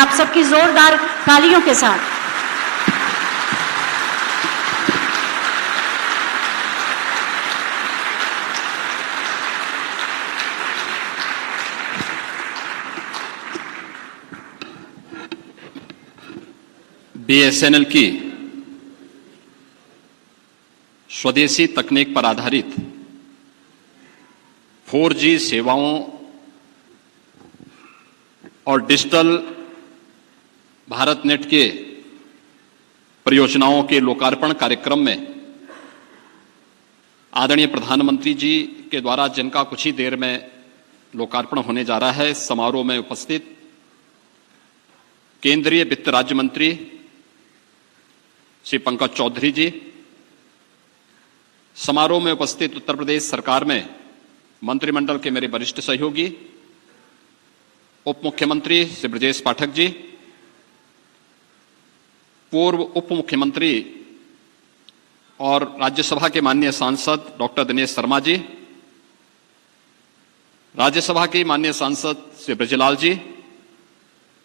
आप सबकी जोरदार तालियों के साथ। बीएसएनएल की स्वदेशी तकनीक पर आधारित 4G सेवाओं और डिजिटल भारत नेट के परियोजनाओं के लोकार्पण कार्यक्रम में आदरणीय प्रधानमंत्री जी के द्वारा जिनका कुछ ही देर में लोकार्पण होने जा रहा है, समारोह में उपस्थित केंद्रीय वित्त राज्य मंत्री श्री पंकज चौधरी जी, समारोह में उपस्थित उत्तर प्रदेश सरकार में मंत्रिमंडल के मेरे वरिष्ठ सहयोगी, उप मुख्यमंत्री श्री ब्रजेश पाठक जी, पूर्व उप मुख्यमंत्री और राज्यसभा के माननीय सांसद डॉक्टर दिनेश शर्मा जी, राज्यसभा के माननीय सांसद श्री ब्रजलाल जी,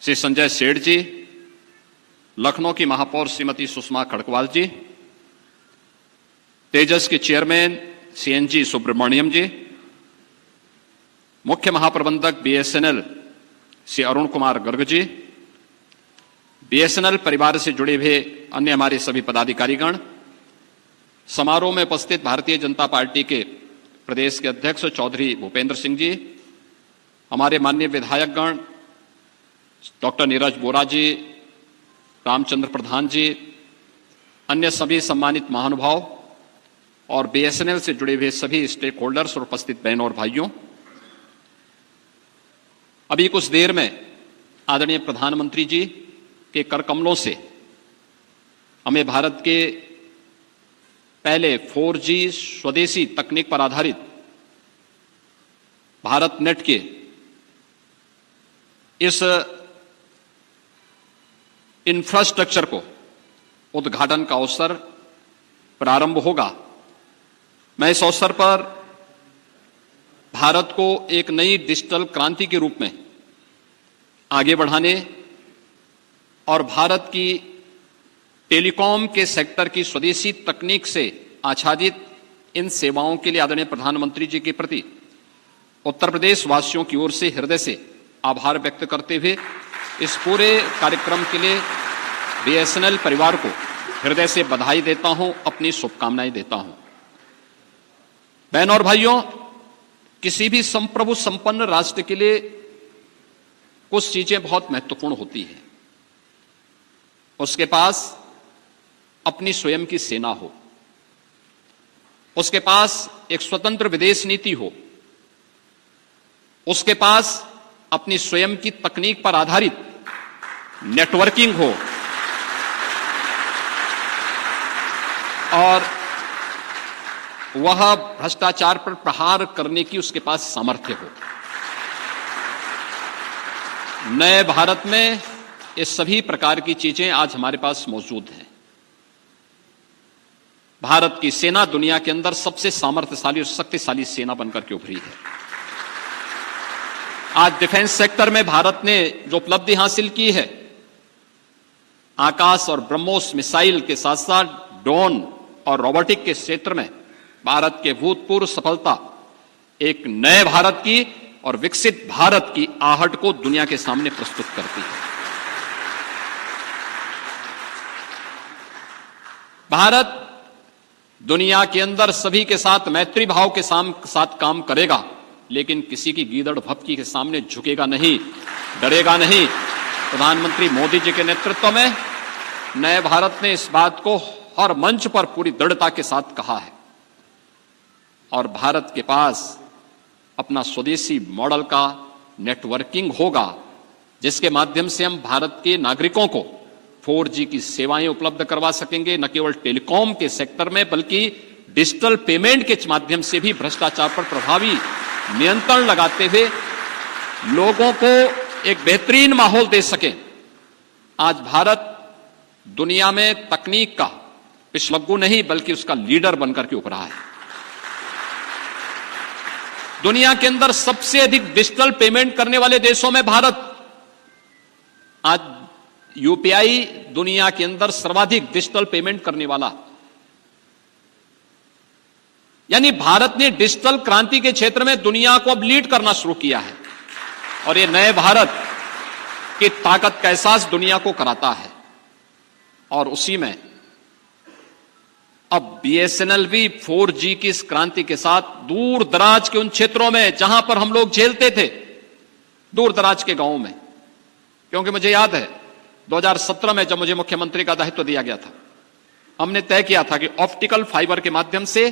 श्री संजय सेठ जी, लखनऊ की महापौर श्रीमती सुषमा खड़कवाल जी, तेजस के चेयरमैन सीएनजी सुब्रमण्यम जी, मुख्य महाप्रबंधक बीएसएनएल श्री अरुण कुमार गर्ग जी, बीएसएनएल परिवार से जुड़े हुए अन्य हमारे सभी पदाधिकारीगण, समारोह में उपस्थित भारतीय जनता पार्टी के प्रदेश के अध्यक्ष चौधरी भूपेंद्र सिंह जी, हमारे माननीय विधायकगण डॉक्टर नीरज बोरा जी, रामचंद्र प्रधान जी, अन्य सभी सम्मानित महानुभाव और बीएसएनएल से जुड़े हुए सभी स्टेक होल्डर्स और उपस्थित बहनों और भाइयों, अभी कुछ देर में आदरणीय प्रधानमंत्री जी के कर कमलों से हमें भारत के पहले 4G स्वदेशी तकनीक पर आधारित भारत नेट के इस इंफ्रास्ट्रक्चर को उद्घाटन का अवसर प्रारंभ होगा। मैं इस अवसर पर भारत को एक नई डिजिटल क्रांति के रूप में आगे बढ़ाने और भारत की टेलीकॉम के सेक्टर की स्वदेशी तकनीक से आच्छादित इन सेवाओं के लिए आदरणीय प्रधानमंत्री जी के प्रति उत्तर प्रदेश वासियों की ओर से हृदय से आभार व्यक्त करते हुए इस पूरे कार्यक्रम के लिए बीएसएनएल परिवार को हृदय से बधाई देता हूं, अपनी शुभकामनाएं देता हूं। बहनों और भाइयों, किसी भी संप्रभु संपन्न राष्ट्र के लिए कुछ चीजें बहुत महत्वपूर्ण होती हैं। उसके पास अपनी स्वयं की सेना हो, उसके पास एक स्वतंत्र विदेश नीति हो, उसके पास अपनी स्वयं की तकनीक पर आधारित नेटवर्किंग हो और वह भ्रष्टाचार पर प्रहार करने की उसके पास सामर्थ्य हो। नए भारत में ये सभी प्रकार की चीजें आज हमारे पास मौजूद हैं। भारत की सेना दुनिया के अंदर सबसे सामर्थ्यशाली और शक्तिशाली सेना बनकर के उभरी है। आज डिफेंस सेक्टर में भारत ने जो उपलब्धि हासिल की है, आकाश और ब्रह्मोस मिसाइल के साथ साथ ड्रोन और रोबोटिक के क्षेत्र में भारत के भूतपूर्व सफलता एक नए भारत की और विकसित भारत की आहट को दुनिया के सामने प्रस्तुत करती है। भारत दुनिया के अंदर सभी के साथ मैत्री भाव के साथ काम करेगा, लेकिन किसी की गीदड़ भपकी के सामने झुकेगा नहीं, डरेगा नहीं। प्रधानमंत्री मोदी जी के नेतृत्व में नए भारत ने इस बात को हर मंच पर पूरी दृढ़ता के साथ कहा है और भारत के पास अपना स्वदेशी मॉडल का नेटवर्किंग होगा, जिसके माध्यम से हम भारत के नागरिकों को 4G की सेवाएं उपलब्ध करवा सकेंगे, न केवल टेलीकॉम के सेक्टर में बल्कि डिजिटल पेमेंट के माध्यम से भी भ्रष्टाचार पर प्रभावी नियंत्रण लगाते हुए लोगों को एक बेहतरीन माहौल दे सके। आज भारत दुनिया में तकनीक का पिछलग्गू नहीं बल्कि उसका लीडर बनकर के उभरा है। दुनिया के अंदर सबसे अधिक डिजिटल पेमेंट करने वाले देशों में भारत आज यूपीआई दुनिया के अंदर सर्वाधिक डिजिटल पेमेंट करने वाला, यानी भारत ने डिजिटल क्रांति के क्षेत्र में दुनिया को अब लीड करना शुरू किया है और ये नए भारत की ताकत का एहसास दुनिया को कराता है। और उसी में अब बीएसएनएल भी 4G की इस क्रांति के साथ दूर दराज के उन क्षेत्रों में जहां पर हम लोग झेलते थे, दूर दराज के गांवों में, क्योंकि मुझे याद है 2017 में जब मुझे मुख्यमंत्री का दायित्व दिया गया था, हमने तय किया था कि ऑप्टिकल फाइबर के माध्यम से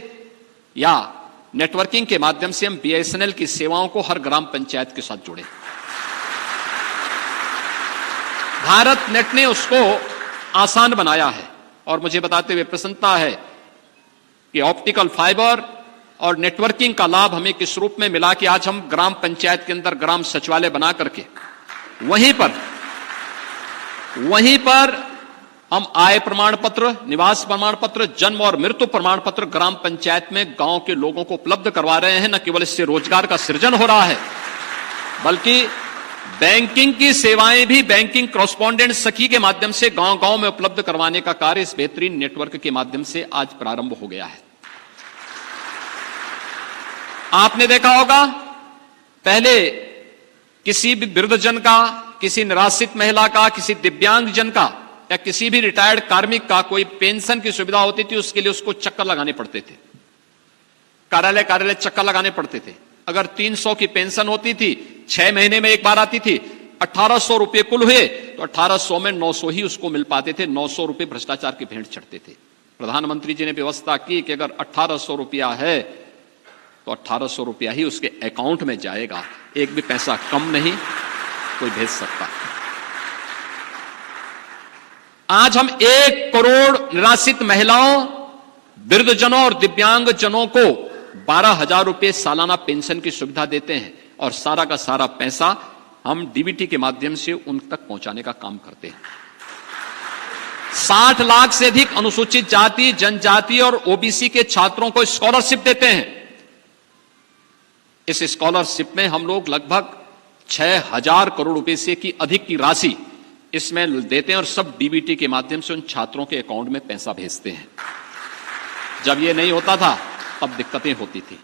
या नेटवर्किंग के माध्यम से हम बीएसएनएल की सेवाओं को हर ग्राम पंचायत के साथ जोड़े। भारत नेट ने उसको आसान बनाया है और मुझे बताते हुए प्रसन्नता है कि ऑप्टिकल फाइबर और नेटवर्किंग का लाभ हमें किस रूप में मिला कि आज हम ग्राम पंचायत के अंदर ग्राम सचिवालय बना करके वहीं पर हम आय प्रमाण पत्र, निवास प्रमाण पत्र, जन्म और मृत्यु प्रमाण पत्र ग्राम पंचायत में गांव के लोगों को उपलब्ध करवा रहे हैं। न केवल इससे रोजगार का सृजन हो रहा है, बल्कि बैंकिंग की सेवाएं भी बैंकिंग कॉरेस्पॉन्डेंट सखी के माध्यम से गांव गांव में उपलब्ध करवाने का कार्य इस बेहतरीन नेटवर्क के माध्यम से आज प्रारंभ हो गया है। आपने देखा होगा पहले किसी भी वृद्धजन का, किसी निराश्रित महिला का, किसी दिव्यांग जन का या किसी भी रिटायर्ड कार्मिक का कोई पेंशन की सुविधा होती थी, उसके लिए उसको चक्कर लगाने पड़ते थे, कार्यालय चक्कर लगाने पड़ते थे। अगर 300 की पेंशन होती थी, 6 महीने में एक बार आती थी, 1800 रुपए कुल हुए तो 1800 में 900 ही उसको मिल पाते थे। 900 रुपए भ्रष्टाचार की भेंट चढ़ते थे। प्रधानमंत्री जी ने व्यवस्था की कि अगर 1800 रुपया है तो 1800 रुपया ही उसके अकाउंट में जाएगा, एक भी पैसा कम नहीं कोई भेज सकता। आज हम 1 करोड़ निराश्रित महिलाओं, वृद्धजनों और दिव्यांग जनों को 12,000 रुपए सालाना पेंशन की सुविधा देते हैं और सारा का सारा पैसा हम डीबीटी के माध्यम से उन तक पहुंचाने का काम करते हैं। 60 लाख से अधिक अनुसूचित जाति, जनजाति और ओबीसी के छात्रों को स्कॉलरशिप देते हैं। इस स्कॉलरशिप में हम लोग लगभग 6,000 करोड़ रुपए से की अधिक की राशि इसमें देते हैं और सब डीबीटी के माध्यम से उन छात्रों के अकाउंट में पैसा भेजते हैं। जब ये नहीं होता था तब दिक्कतें होती थी।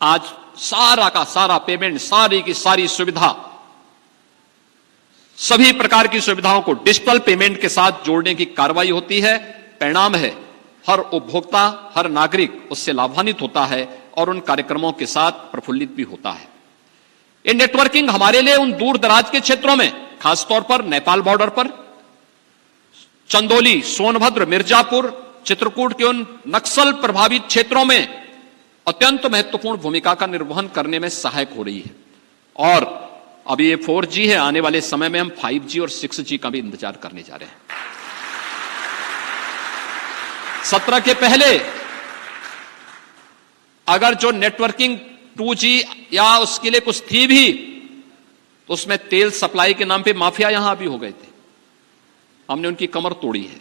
आज सारा का सारा पेमेंट, सारी की सारी सुविधा, सभी प्रकार की सुविधाओं को डिजिटल पेमेंट के साथ जोड़ने की कार्रवाई होती है। परिणाम है हर उपभोक्ता, हर नागरिक उससे लाभान्वित होता है और उन कार्यक्रमों के साथ प्रफुल्लित भी होता है। ये नेटवर्किंग हमारे लिए उन दूर दराज के क्षेत्रों में, खासतौर पर नेपाल बॉर्डर पर, चंदौली, सोनभद्र, मिर्जापुर, चित्रकूट के उन नक्सल प्रभावित क्षेत्रों में अत्यंत महत्वपूर्ण भूमिका का निर्वहन करने में सहायक हो रही है। और अभी ये 4G है, आने वाले समय में हम 5G और 6G का भी इंतजार करने जा रहे हैं। 17 के पहले अगर जो नेटवर्किंग 2G या उसके लिए कुछ थी भी तो उसमें तेल सप्लाई के नाम पे माफिया यहां भी हो गए थे। हमने उनकी कमर तोड़ी है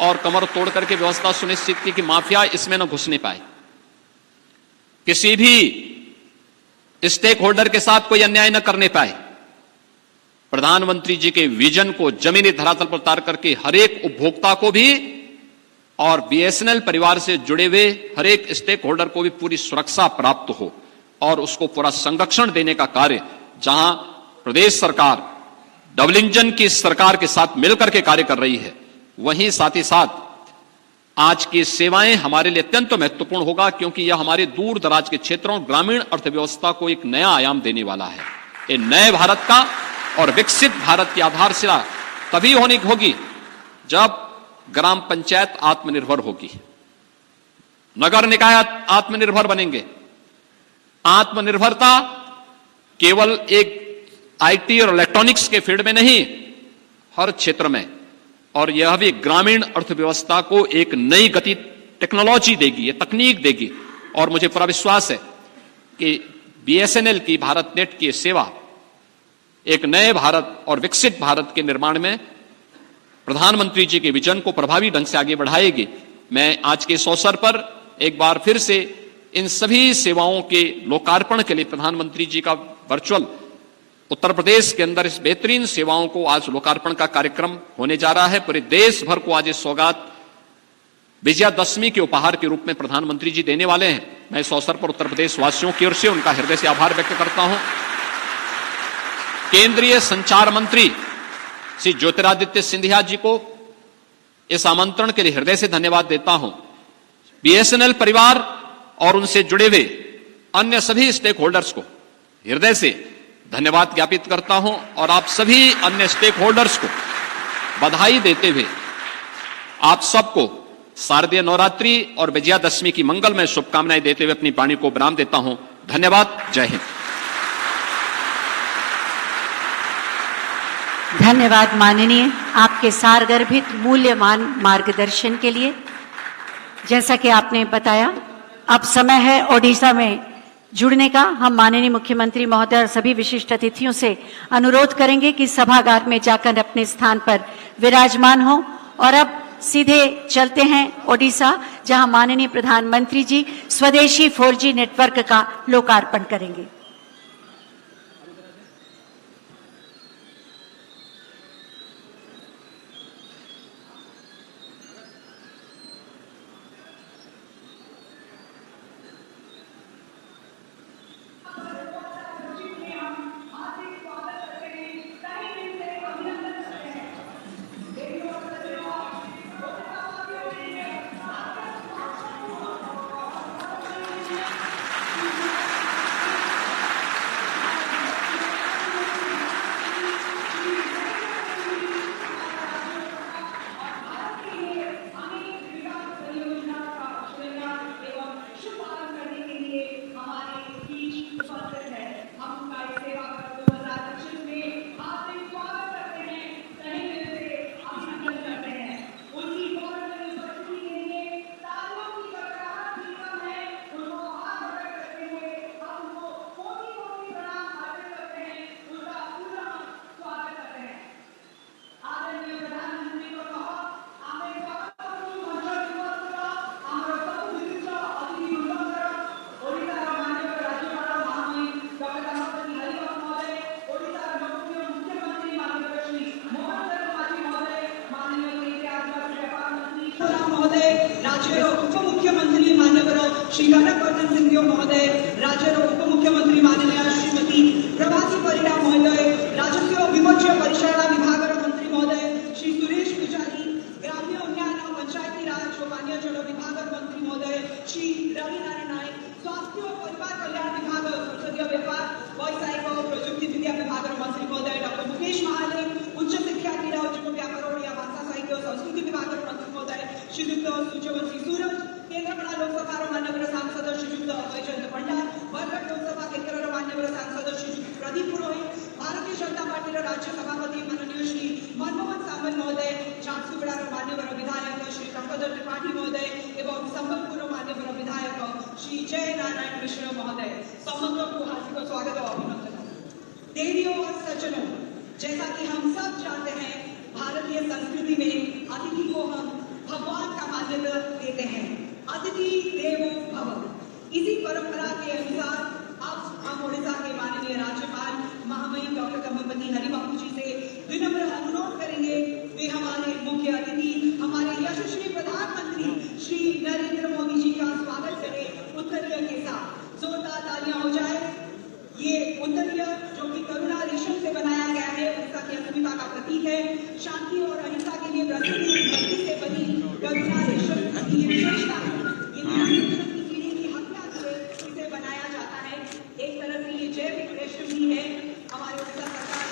और कमर तोड़ करके व्यवस्था सुनिश्चित की कि माफिया इसमें न घुसने पाए, किसी भी स्टेक होल्डर के साथ कोई अन्याय न करने पाए। प्रधानमंत्री जी के विजन को जमीनी धरातल पर उतार करके हर एक उपभोक्ता को भी और बीएसएनएल परिवार से जुड़े हुए हर एक स्टेक होल्डर को भी पूरी सुरक्षा प्राप्त हो और उसको पूरा संरक्षण देने का कार्य, जहां प्रदेश सरकार डबल इंजन की सरकार के साथ मिलकर के कार्य कर रही है, वहीं साथ ही साथ आज की सेवाएं हमारे लिए अत्यंत महत्वपूर्ण होगा, क्योंकि यह हमारे दूर दराज के क्षेत्रों, ग्रामीण अर्थव्यवस्था को एक नया आयाम देने वाला है। ये नए भारत का और विकसित भारत की आधारशिला तभी होनी होगी जब ग्राम पंचायत आत्मनिर्भर होगी, नगर निकाय आत्मनिर्भर बनेंगे। आत्मनिर्भरता केवल एक आईटी और इलेक्ट्रॉनिक्स के फील्ड में नहीं, हर क्षेत्र में, और यह भी ग्रामीण अर्थव्यवस्था को एक नई गति टेक्नोलॉजी देगी, ये तकनीक देगी। और मुझे पूरा विश्वास है कि बीएसएनएल की, भारत नेट की सेवा एक नए भारत और विकसित भारत के निर्माण में प्रधानमंत्री जी के विजन को प्रभावी ढंग से आगे बढ़ाएगी। मैं आज के इस अवसर पर एक बार फिर से इन सभी सेवाओं के लोकार्पण के लिए प्रधानमंत्री जी का वर्चुअल उत्तर प्रदेश के अंदर इस बेहतरीन सेवाओं को आज लोकार्पण का कार्यक्रम होने जा रहा है। पूरे देश भर को आज इस सौगात विजयादशमी के उपहार के रूप में प्रधानमंत्री जी देने वाले हैं। मैं इस अवसर पर उत्तर प्रदेश वासियों की ओर से उनका हृदय से आभार व्यक्त करता हूं। केंद्रीय संचार मंत्री श्री ज्योतिरादित्य सिंधिया जी को इस आमंत्रण के लिए हृदय से धन्यवाद देता हूं। बीएसएनएल परिवार और उनसे जुड़े हुए अन्य सभी स्टेक होल्डर्स को हृदय से धन्यवाद ज्ञापित करता हूं और आप सभी अन्य स्टेक होल्डर्स को बधाई देते हुए आप सबको शारदीय नवरात्रि और विजयादशमी की मंगलमय शुभकामनाएं देते हुए अपनी वाणी को विराम देता हूं। धन्यवाद। जय हिंद। धन्यवाद माननीय, आपके सारगर्भित मूल्यवान मार्गदर्शन के लिए। जैसा कि आपने बताया, अब समय है ओडिशा में जुड़ने का। हम माननीय मुख्यमंत्री महोदय और सभी विशिष्ट अतिथियों से अनुरोध करेंगे कि सभागार में जाकर अपने स्थान पर विराजमान हो। और अब सीधे चलते हैं ओडिशा, जहां माननीय प्रधानमंत्री जी स्वदेशी 4G नेटवर्क का लोकार्पण करेंगे। राज्य उपमुख्यमंत्री मान्यवर श्री कनकवर्धन सिंह महोदय, राज्य उपमुख्यमंत्री माननीय श्रीमती प्रभाती परिडा महोदय, राजस्व विमोचन परिचालना विभाग मंत्री महोदय श्री सुरेश पुजारी, ग्राम्य उन्नयन पंचायती राज और पानीय जल विभाग मंत्री महोदय श्री रवि नारायण नायक, स्वास्थ्य और परिवार कल्याण विभाग, संसदीय व्यापार, व्यावसायिक और प्रजुक्ति विद्या विभाग मंत्री महोदय डॉक्टर मुकेश महाले, उच्च शिक्षा क्रीड़ा उच्च व्यापार और भाषा साहित्य और संस्कृति विभाग मंत्री महोदय श्रीयुक्त सूर्यवंशी सूरज, केंद्रपड़ा लोकसभा मान्यवर सांसद श्रीयुक्त अभयचंद्र पंडा, बरगढ़ लोकसभा केंद्र मान्यवर सांसद श्रीयुक्त प्रदीप पुरोहित, भारतीय जनता पार्टी राज्य सभापति माननीय श्री मनमोहन सामंत महोदय, झारसुगुड़ा मान्यवर विधायक श्री टंकधर त्रिपाठी महोदय एवं संबलपुर मान्यवर विधायक श्री जय नारायण मिश्र महोदय, समग्र को हार्दिक स्वागत और अभिनंदन। देवियों और सज्जनों, जैसा कि हम सब जानते हैं, भारतीय संस्कृति में अतिथि को हम भगवान का मान्यता देते हैं। अतिथि देवो भव। इसी परंपरा के अनुसार अब हम ओडिशा के माननीय राज्यपाल महामहिम डॉक्टर कमलपति हरिबाबू जी से विनम्र अनुरोध करेंगे वे हमारे मुख्य अतिथि, हमारे यशस्वी प्रधानमंत्री श्री नरेंद्र मोदी जी का स्वागत करें उत्तरीय के साथ। जोरदार तालियां हो जाए। ये उत्तरीय जो कि करुणा रेशम से बनाया गया है, उसका की अस्मिता का प्रतीक है। शांति और अहिंसा के लिए प्रसिद्ध से बनी करुणा रेशम की विशेषता है। की हत्या से इसे बनाया जाता है। एक तरह से ये जैविक रेशम ही है। हमारे ओडिशा सरकार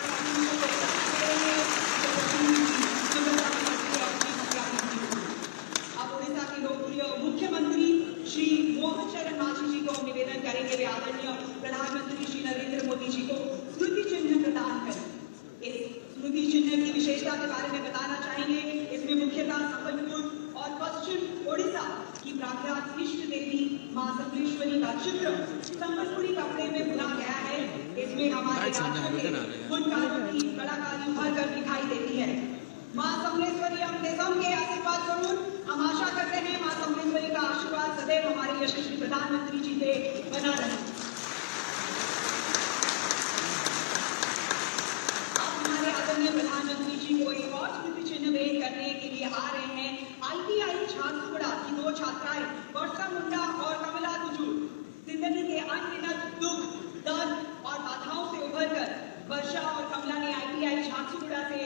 अब ओडिशा के लोकप्रिय मुख्यमंत्री श्री मोहन चरण मांझी जी को हम निवेदन करेंगे वे आदरणीय प्रधानमंत्री श्री नरेंद्र मोदी जी को स्मृति चिन्ह प्रदान करें। इस स्मृति चिन्ह की विशेषता के बारे में बताना चाहेंगे। इसमें मुख्यतः संबलपुर और पश्चिम ओडिशा की प्रख्यात इष्ट देवी मां संबलेश्वरी का चित्र संबलपुरी कपड़े में बुना गया है। इसमें हमारे बुनकारों की कलाकारी उभर कर दिखाई देती है। मां संबलेश्वरी हम के आशीर्वाद करूं। हम आशा करते हैं मां संबलेश्वरी का आशीर्वाद सदैव हमारे यशस्वी प्रधानमंत्री जी पे बना रहे। झारसुगुड़ा की 2 छात्राएं वर्षा मुंडा और कमला कुजूर जिंदगी के अनगिनत दुख, दर्द और बाधाओं से उभरकर वर्षा और कमला ने ITI झारसुगुड़ा से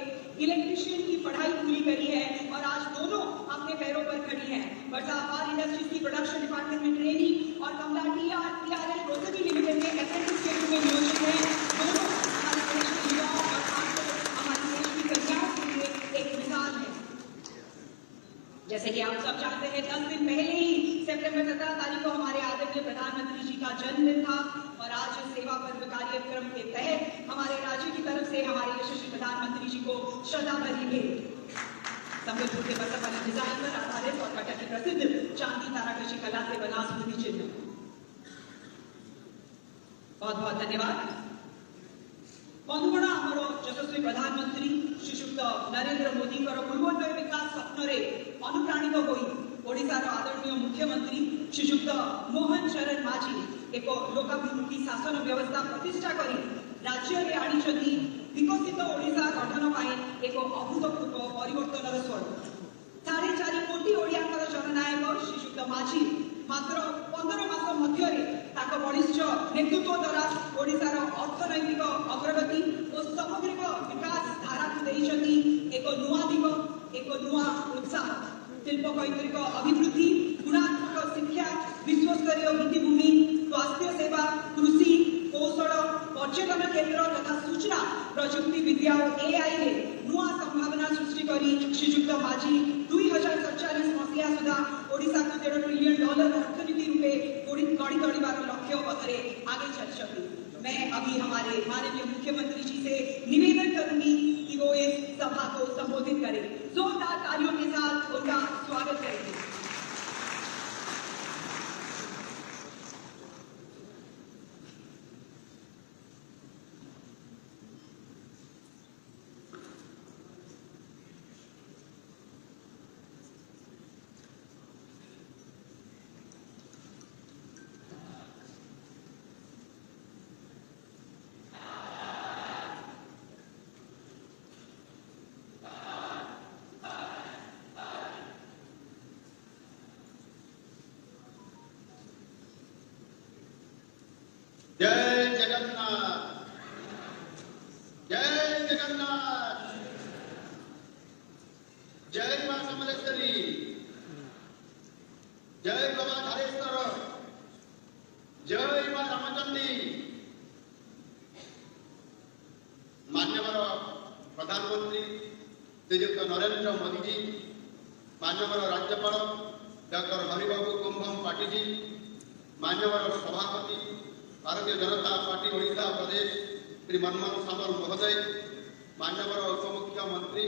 इलेक्ट्रिशियन की पढ़ाई पूरी करी है और आज दोनों अपने पैरों पर खड़ी हैं। वर्षा अपार इंडस्ट्रीज की प्रोडक्शन डिपार्टमेंट में ट्रेनी और कमला TRL रोसरी लिमिटेड में अप्रेंटिस के रूप में नियोजित है। दोनों हमारे देश के युवाओं और खासकर हमारे देश की कन्याओं के लिए एक मिसाल है। जैसे कि आप सब जानते हैं, 10 दिन पहले ही सितंबर 17 तारीख को हमारे आदरणीय प्रधानमंत्री जी का जन्मदिन था और आज सेवा पर्व कार्यक्रम के तहत हमारे राज्य की तरफ से हमारे यशस्वी प्रधानमंत्री जी को श्रद्धांजलि भेंट संबलपुर के बसपल्ली डिजाइन पर आधारित और कटक की प्रसिद्ध चांदी ताराकशी कला से बना स्मृति चिन्ह। बहुत बहुत धन्यवाद। बंधुगण, आमर यशस्वी प्रधानमंत्री श्रीयुक्त नरेंद्र मोदी पूर्वोदय विकास स्वप्न अनुप्राणित होई ओडिशार आदरणीय मुख्यमंत्री श्रीयुक्त मोहन चरण माझी एक लोकाभिमुखी शासन व्यवस्था प्रतिष्ठा करी राज्य में आनी विकसित ओडिशा गठन पाई एक अभूतपूर्व परिवर्तन स्वर। 4.5 कोटी ओडियांकर जननायक श्रीयुक्त माझी मात्र 15 मास मध्य बलिष्ठ नेतृत्व द्वारा ओडिशार अर्थनैतिक अग्रगति और सामग्रिक विकास धारा को एक नुआ दिग, एक नुआ उत्साह, शिल्प कैतरिक अभिवृद्धि, गुणात्मक शिक्षा, विश्वस्तरीय भित्तिभूमि, स्वास्थ्य सेवा, कृषि, कौशल, पर्यटन केन्द्र तथा सूचना प्रजुक्ति विद्या और AI रे नुआ संभावना सृष्टि करी श्रीयुक्त माझी 2047 मसीहा सुधा ओडिशा को $1.5 ट्रिलियन अर्थनीति रूपे गढ़ी तोड़ार लक्ष्य पथरे आगे चल। मैं अभी हमारे माननीय मुख्यमंत्री जी से निवेदन करूंगी कि वो इस सभा को संबोधित करें। जोरदार तालियों के साथ उनका स्वागत करेंगे। जय जगन्नाथ, जय जगन्नाथ, जय मां समलेश्वरी, जय बाबा धारेश्वर, जय मां रामचंदी। मान्यवर प्रधानमंत्री श्रीयुक्त नरेंद्र मोदी जी, मान्यवर राज्यपाल डॉक्टर हरिबाबू कुंभम पाटिल जी, मान्यवर सभापति भारतीय जनता पार्टी ओडिशा प्रदेश श्री मनमोहन सामल महोदय, मान्यवर उपमुख्यमंत्री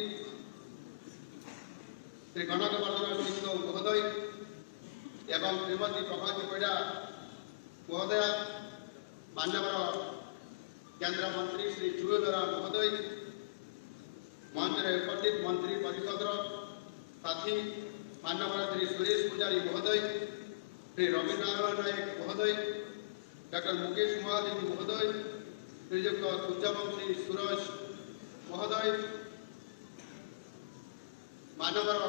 श्री कनकवर्धन सिंह महोदय एवं श्रीमती प्रभाती परिडा महोदय, मान्यवर केंद्र मंत्री श्री चुड़ोदरा महोदय, मंच में उपस्थित मंत्री परिषद साथी मान्यवर श्री सुरेश पुजारी महोदय, श्री रविनारायण नायक महोदय, डॉक्टर मुकेश महादेव महोदय, श्रीयुक्त सूर्यवंशी सुरेश महोदय, मानवर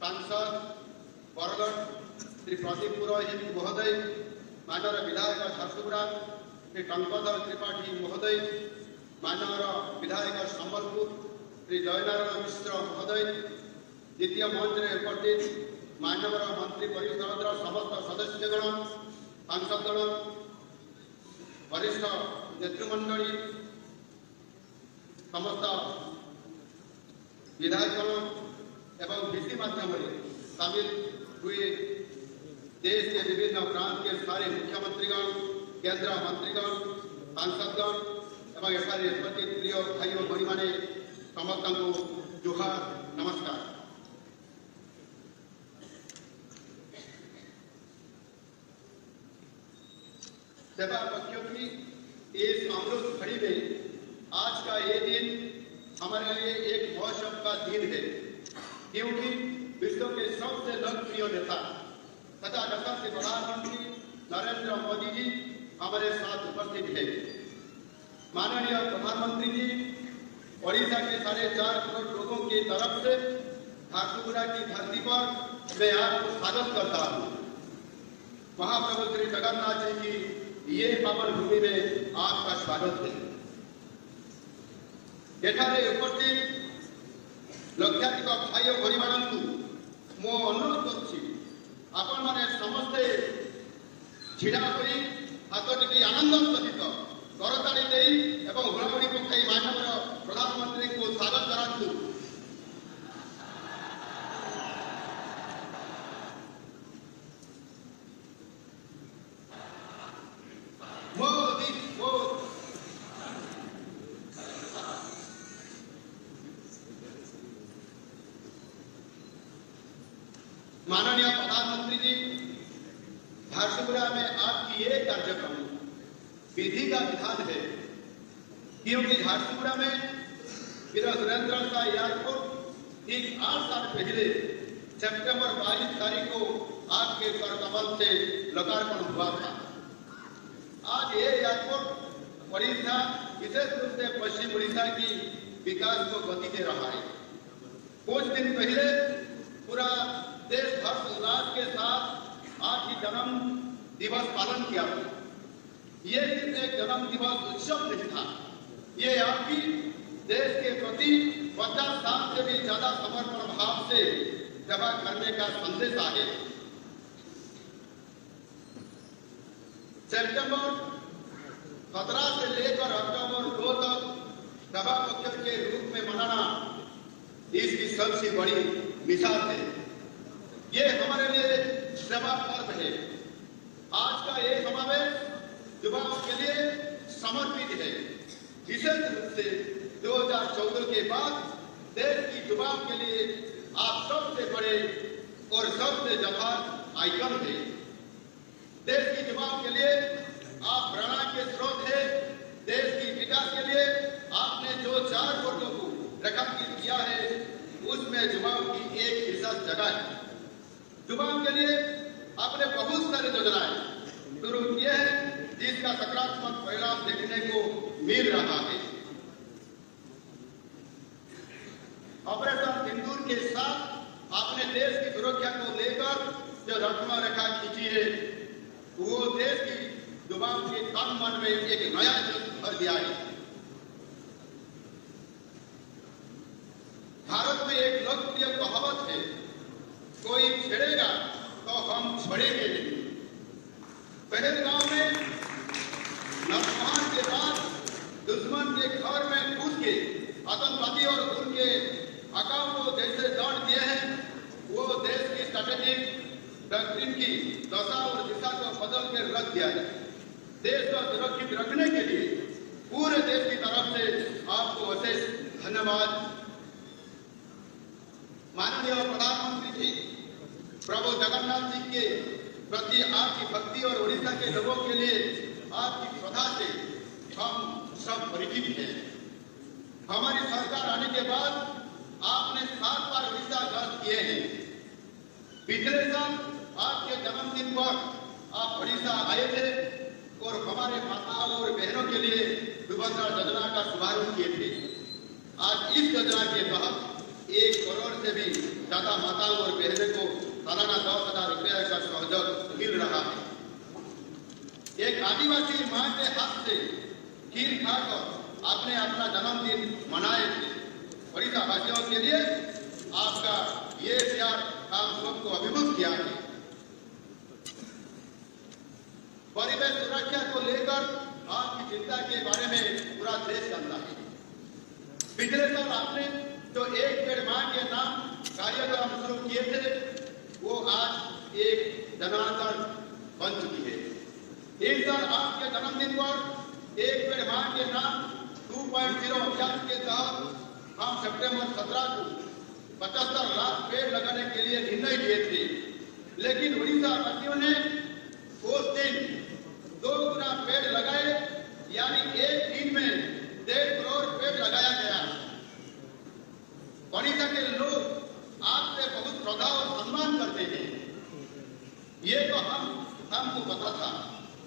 सांसद बरगढ़ श्री प्रदीप पुरोहित महोदय, मानवर विधायक झारसुगुड़ा श्री टंकधर त्रिपाठी महोदय, मानवर विधायक संबलपुर श्री जयनारायण मिश्र महोदय, द्वितीय मंच में उपस्थित मानवर मंत्री परिषद समस्त सदस्यगण, सांसदगण, वरिष्ठ नेतृमंडली, समस्त विधायकगण एवं VC माध्यम शामिल हुए देश के विभिन्न प्रांत के सारे मुख्यमंत्रीगण, केंद्र मंत्रीगण, सांसदगण एवं एठारे उपस्थित प्रिय भाई और बहनी माने समस्त को जुहार, नमस्कार। सेवा पक्षों की इस अमृत घड़ी में आज का ये दिन हमारे लिए एक महोत्सव का दिन है, क्योंकि विश्व के सबसे लोकप्रिय नेता तथा यशस्वी प्रधानमंत्री नरेंद्र मोदी जी हमारे साथ उपस्थित है। माननीय प्रधानमंत्री जी ओडिशा के 4.5 करोड़ लोगों की तरफ से झारसुगुड़ा की धरती पर मैं आपको स्वागत करता हूँ। महाप्रभु श्री जगन्नाथ जी की ये पावन भूमि में आपका स्वागत है। एठारे उपस्थित लक्षाधिक भाई और भरी मानू मो अनुरोध करुच्ची आपण माने समस्ते छिड़ा होई हाथ टिकी आनंद सहित करताड़ी दे एवं हुड़ाहुड़ी पकाई माननीय प्रधानमंत्री को स्वागत करांतु। माननीय प्रधानमंत्री जी, झारसुगुड़ा में आपकी ये कार्यक्रम विधि का विधान है, क्योंकि झारसुगुड़ा में वीर सुरेंद्र का एयरपोर्ट ठीक 8 साल पहले सितंबर 22 तारीख को आपके सरकमल से लोकार्पण हुआ था। आज ये एयरपोर्ट उड़ीसा, विशेष रूप से पश्चिम उड़ीसा की विकास को गति दे रहा है। कुछ दिन पहले पूरा देश हर्ष उल्लास के साथ आज ही जन्म दिवस पालन किया था। ये सिर्फ एक जन्म दिवस उत्सव नहीं था, ये आपकी देश के प्रति 50 साल से भी ज्यादा समर्पण भाव से सेवा करने का संदेश है। सितंबर 17 से लेकर अक्टूबर 2 तक सेवा पक्ष के रूप में मनाना इसकी सबसे बड़ी मिसाल है। ये हमारे लिए सेवा पर्व है। आज का ये समावेश युवाओं के लिए समर्पित है। विशेष रूप से 2014 के बाद देश की युवाओं के लिए आप सबसे बड़े और सबसे जवान आइकन है। देश की युवाओं के लिए आप प्रेरणा के स्रोत है। देश की विकास के लिए आपने जो 4 वर्गों को रेखांकित किया है, उसमें युवाओं की एक विशेष जगह है। युवाओं के लिए आपने बहुत सारी योजनाएं शुरू किए हैं, जिसका सकारात्मक परिणाम देखने को मिल रहा है। ऑपरेशन सिंदूर के साथ आपने देश की सुरक्षा को लेकर जो रत्न रेखा खींची है, वो देश की युवाओं के तन मन में एक नया जोश भर दिया है। भारत में एक लोकप्रिय कहावत है, कोई छेड़ेगा तो हम छोड़ेंगे नहीं। पहलगाम में नरसंहार के बाद दुश्मन के घर में घुस के आतंकवादी और उनके आकाओं को जैसे दौड़ दिए हैं, वो देश की स्ट्रैटेजिक डॉक्ट्रिन की दशा और दिशा को बदल के रख दिया है। देश को सुरक्षित रखने के लिए पूरे देश की तरफ से आपको अशेष धन्यवाद। माननीय प्रधानमंत्री जी, प्रभु जगन्नाथ जी के प्रति आपकी भक्ति और उड़ीसा के लोगों के लिए आपकी श्रद्धा से हम सब परिचित हैं। हमारी सरकार आने के बाद आपने 7 बार उड़ीसा गस्त किए हैं। पिछले साल आपके जन्मदिन पर आप उड़ीसा आए थे और हमारे माताओं और बहनों के लिए सुभद्रा योजना का शुभारंभ किए थे। आज इस योजना के तहत 1 करोड़ से भी ज्यादा माताओं और बहनों को सालाना 10,000 रुपये का सहयोग मिल रहा है। एक आदिवासी मां के हाथ से खीर खाकर आपने अपना जन्मदिन मनाए थे। उड़ीसा वासियों के लिए आपका ये प्यार हम सबको अभिभूत किया है। परिवेश सुरक्षा को लेकर आपकी चिंता के बारे में पूरा देश जानता है। पिछले साल आपने जो 1 पेड़ मां के नाम कार्यक्रम शुरू किए थे, वो आज एक जनार्दन बन चुकी है। इस साल आपके जन्मदिन पर 1 पेड़ मां के नाम 2.0 अभियान के तहत हम सितंबर 17 को 75 लाख पेड़ लगाने के लिए निर्णय लिए थे, लेकिन उड़ीसा वासियों ने उस दिन 2 गुना पेड़ लगाए, यानी एक दिन में 1.5 करोड़ पेड़ लगाया गया। उड़ीसा के लोग आपसे बहुत श्रद्धा और सम्मान करते हैं, ये तो हमको पता था,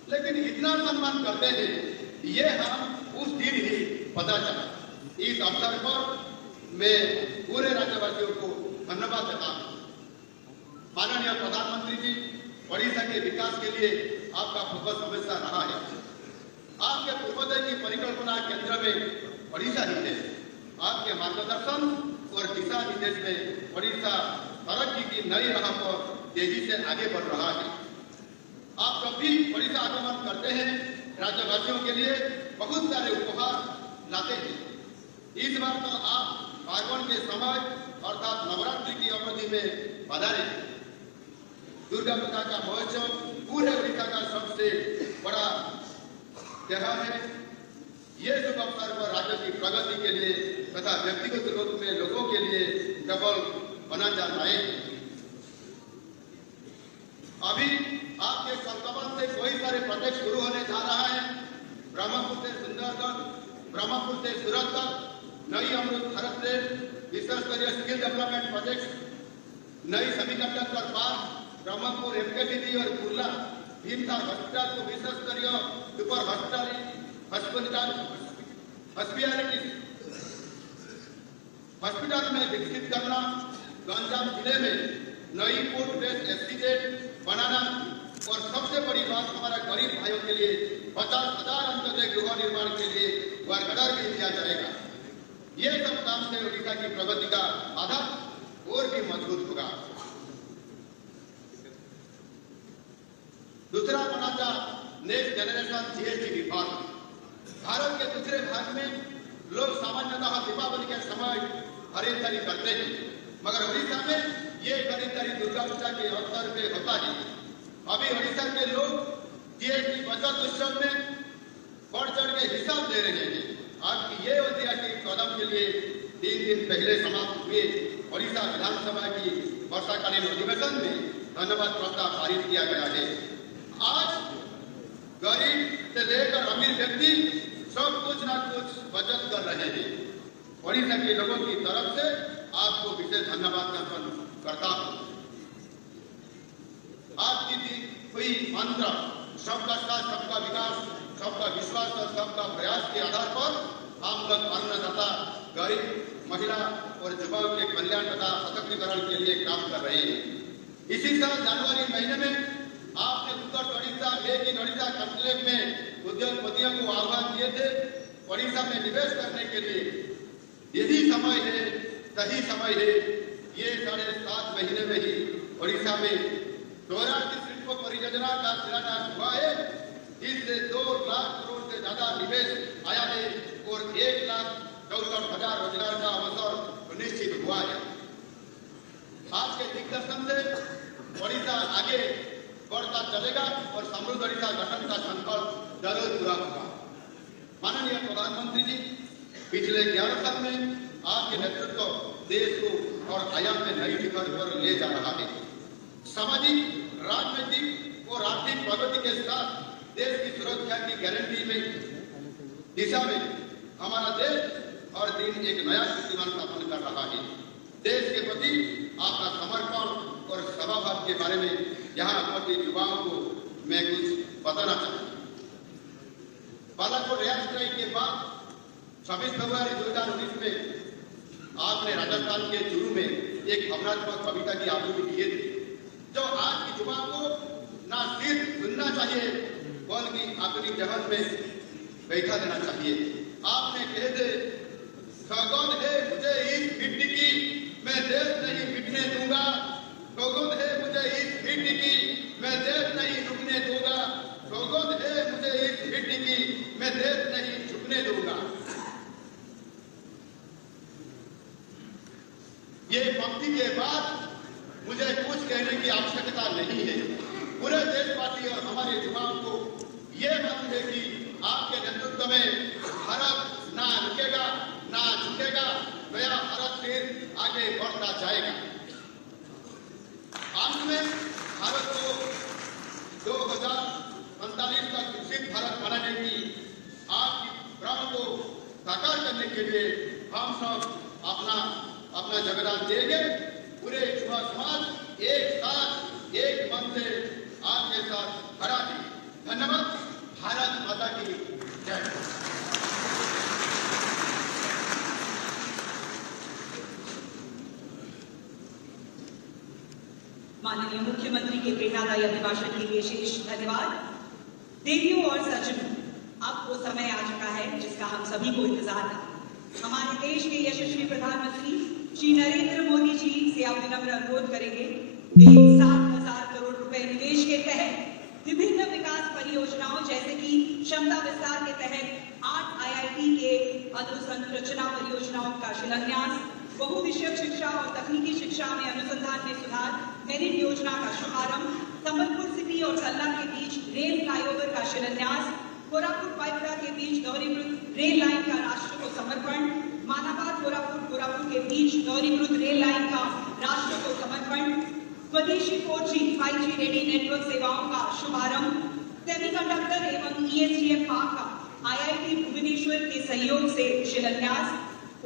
लेकिन इतना सम्मान करते हैं ये हम उस दिन ही पता चला। इस अवसर पर मैं पूरे राज्यवासियों को धन्यवाद धन्यवाद देता हूं। माननीय प्रधानमंत्री जी, ओडिशा के विकास के लिए आपका फोकस हमेशा रहा है। आपके पूर्वोदय की परिकल्पना केंद्र में ओडिशा ही है। आपके मार्गदर्शन और दिशा निर्देश में ओडिशा तरक्की की नई राह पर तेजी से आगे बढ़ रहा है। आप जब भी ओडिशा आगमन करते हैं, राज्यवासियों के लिए बहुत सारे उपहार लाते हैं। इस बार तो आप पार्वण के समय अर्थात नवरात्रि की अवधि में पधारे। दुर्गा पूजा का महोत्सव पूरे ओडिशा का सबसे बड़ा त्योहार है। ये शुभ अवसर पर राज्य की प्रगति के लिए तथा व्यक्तिगत रूप में लोगों के लिए प्रबल बना जाता है। अभी आपके संकल्प से कई सारे प्रोजेक्ट शुरू होने जा रहा है। ब्रह्मपुर से सुंदरगढ़, ब्रह्मपुर से सूरत तक नई अमृत भारत ट्रेन, विश्व स्तरीय स्किल डेवलपमेंट प्रोजेक्ट, नई सेमीकंडक्टर पार्क, ब्रह्मपुर एमकेसीटी और कुर्ला भीमताल हॉस्पिटल को विश्व स्तरीय सुपर हॉस्पिटल में विकसित करना, गंजाम जिले में नई पोर्ट बेस्ड एसटीजेड बनाना और सबसे बड़ी बात हमारा गरीब भाइयों के लिए 50,000 अंत्योदय गृह निर्माण के लिए वर्कडर भी दिया जाएगा। ये सब काम से ओडिशा की प्रगति का आधार और भी मजबूत होगा। दूसरा बना था next generation GST reform. Bharat के दूसरे भाग में लोग सामान्यतः दीपावली के समय खरीदारी करते हैं, मगर ओडिशा में ये खरीदारी दुर्गा पूजा के अवसर पे होता है। अभी ओडिशा के लोग जीएसटी बचत उत्सव में बढ़ चढ़ के हिसाब दे रहे हैं। आपकी ये ऐतिहासिक कदम के लिए 3 दिन पहले समाप्त हुए ओडिशा विधानसभा की वर्षाकालीन अधिवेशन में धन्यवाद प्रस्ताव पारित किया गया है। आज गरीब से लेकर अमीर व्यक्ति सब कुछ ना कुछ बचत कर रहे हैं। ओडिशा के लोगों की तरफ से आपको विशेष धन्यवाद ज्ञापन करता हूं। आपकी दी हुई मंत्र सबका साथ, सबका विकास, सबका विश्वास और सबका प्रयास के आधार पर हम लोग अन्नदाता, गरीब, महिला और युवाओं के कल्याण तथा सशक्तिकरण के लिए काम कर रहे हैं। इसी साल जनवरी महीने में आपने उत्तर Odisha make in Odisha conclave में उद्योगपतियों को आह्वान किए थे ओडिशा में निवेश करने के लिए। यही समय है, सही समय है। ये 7.5 महीने में ही ओडिशा में 84 शिल्प परियोजना का शिलान्यास हुआ है। इससे 2 लाख करोड़ से ज्यादा निवेश आया है और 1,64,000 रोजगार का अवसर निश्चित हुआ है। आपके दिग्दर्शन से ओडिशा आगे बढ़ता चलेगा और समृद्ध ओडिशा गठन का संकल्प जरूर पूरा होगा। माननीय प्रधानमंत्री जी, पिछले 11 साल में आपके नेतृत्व देश को और आयाम में नई शिखर पर ले जा रहा है। सामाजिक, राजनीतिक और आर्थिक प्रगति के साथ देश की सुरक्षा की गारंटी में दिशा में हमारा देश और दिन एक नया कीर्तिमान स्थापन कर रहा है। देश के प्रति आपका समर्पण और सेवाभाव के बारे में यहाँ उपस्थित युवाओं को मैं कुछ बताना चाहता हूँ। बालाकोट एयर स्ट्राइक के बाद 26 फरवरी 2019 में आपने राजस्थान के चूरू में एक भावनात्मक कविता की आपूर्ति की थी, जो आज की युवा को ना सिर्फ सुनना चाहिए बल्कि अपनी जहन में बैठा देना चाहिए। आपने कहे थे, सौगंध है मुझे इस मिट्टी की, मैं देश नहीं मिटने दूंगा। सौगंध है मुझे इस मिट्टी की, मैं देश नहीं रुकने दूंगा। सौगंध है मुझे इस मिट्टी की, मैं देश नहीं झुकने दूंगा। ये पंक्ति के बाद मुझे कुछ कहने की आवश्यकता नहीं है। पूरे देशवासी और हमारे युवाओं को ये मालूम है कि आपके नेतृत्व में भारत ना रुकेगा, ना झुकेगा, नया भारत फिर आगे बढ़ता जाएगा। अंत में भारत को 2045 तक विकसित भारत बनाने की आपकी प्रण को साकार करने के लिए हम सब अपना योगदान देंगे। पूरे युवा समाज एक साथ एक मन से आपके साथ खड़ा है। धन्यवाद। भारत माता की जय। माननीय मुख्यमंत्री के प्रेरणादायी अभिभाषण के लिए शेष धन्यवाद। देवियों और सज्जनों, अब वो समय आ चुका है जिसका हम सभी को इंतजार था। हमारे देश के यशस्वी प्रधानमंत्री श्री नरेंद्र मोदी जी से आप विनम्र अनुरोध करेंगे वे 7,000 करोड़ रुपए निवेश के तहत विभिन्न विकास परियोजनाओं जैसे कि क्षमता विस्तार के तहत 8 IIT के अधोसंरचना परियोजनाओं का शिलान्यास, बहुविषयक शिक्षा और तकनीकी शिक्षा में अनुसंधान में सुधार मेरिट योजना का शुभारंभ, संबलपुर सिटी और सल्ला के बीच रेल फ्लाईओवर का शिलान्यास, कोरापुट पाइपरा के बीच दोहरीकृत रेल लाइन का राष्ट्र को समर्पण, मानाबाद कोरापुट के बीच दोहरीकृत रेल लाइन का राष्ट्र को समर्पण, स्वदेशी 4G 5G रेडी नेटवर्क सेवाओं का शुभारंभ, सेमीकंडक्टर एवं ESDM पार्क का IIT भुवनेश्वर के सहयोग से शिलान्यास,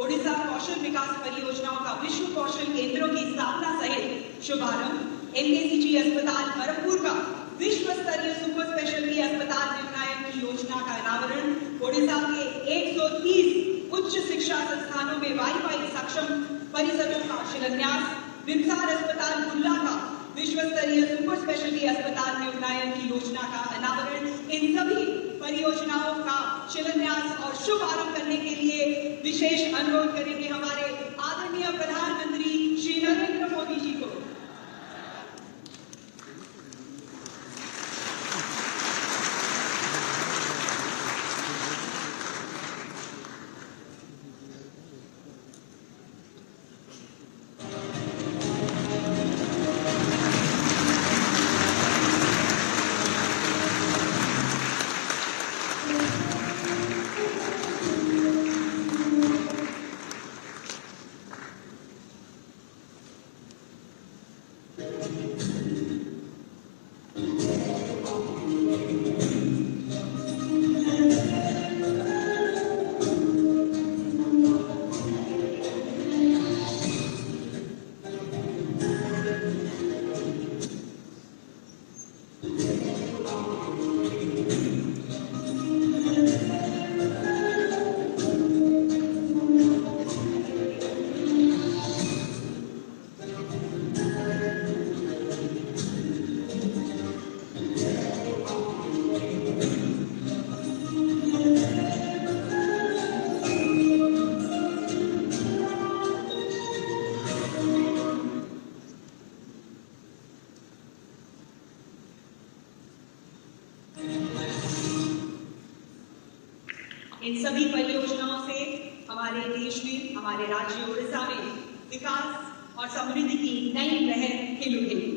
ओडिशा कौशल विकास परियोजनाओं का विश्व कौशल केंद्रों की स्थापना सहित शुभारंभ, NKCG अस्पताल भरतपुर का विश्व स्तरीय सुपर स्पेशलिटी अस्पताल निर्णायक की योजना का अनावरण, ओडिशा के 130 उच्च शिक्षा संस्थानों में वाईफाई सक्षम परिसरों का शिलान्यास, बिमसार अस्पताल बुल्ला का विश्व स्तरीय सुपर स्पेशलिटी अस्पताल में उन्नयन की योजना का अनावरण, इन सभी परियोजनाओं का शिलान्यास और शुभारंभ करने के लिए विशेष अनुरोध करेंगे हमारे आदरणीय प्रधानमंत्री श्री नरेंद्र मोदी जी को। इन सभी परियोजनाओं से हमारे देश में, हमारे राज्य ओडिशा में विकास और समृद्धि की नई लहर खिल उठेगी।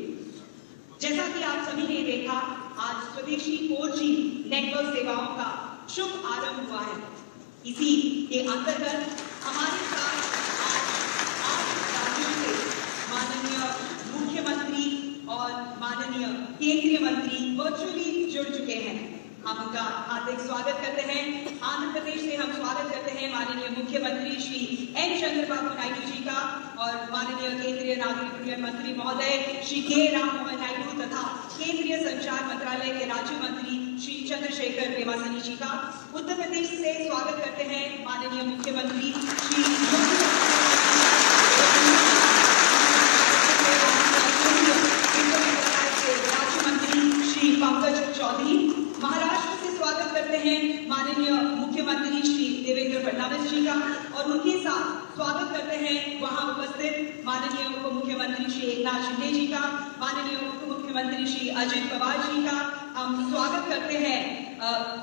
जैसा कि आप सभी ने देखा, आज स्वदेशी 4G नेटवर्क सेवाओं का शुभ आरंभ हुआ है। इसी के अंतर्गत हमारे साथ आज 8 राज्यों से माननीय मुख्यमंत्री और माननीय केंद्रीय मंत्री वर्चुअली जुड़ चुके हैं। हम उनका हार्दिक स्वागत करते हैं। आंध्र प्रदेश से हम स्वागत करते हैं माननीय मुख्यमंत्री श्री N. चंद्रबाबू नायडू जी का और माननीय केंद्रीय नागरिक उड्डयन मंत्री महोदय श्री K. राम मोहन नायडू तथा केंद्रीय संचार मंत्रालय के राज्य मंत्री श्री चंद्रशेखर बेवासनी जी का। उत्तर प्रदेश से स्वागत करते हैं माननीय मुख्यमंत्री श्री राज्य मंत्री श्री पंकज चौधरी। महाराष्ट्र से स्वागत करते हैं माननीय मुख्यमंत्री श्री देवेंद्र फडणवीस जी का और उनके साथ स्वागत करते हैं वहां उपस्थित माननीय उप मुख्यमंत्री श्री एकनाथ शिंदे जी का, माननीय उप मुख्यमंत्री श्री अजित पवार जी का। हम स्वागत करते हैं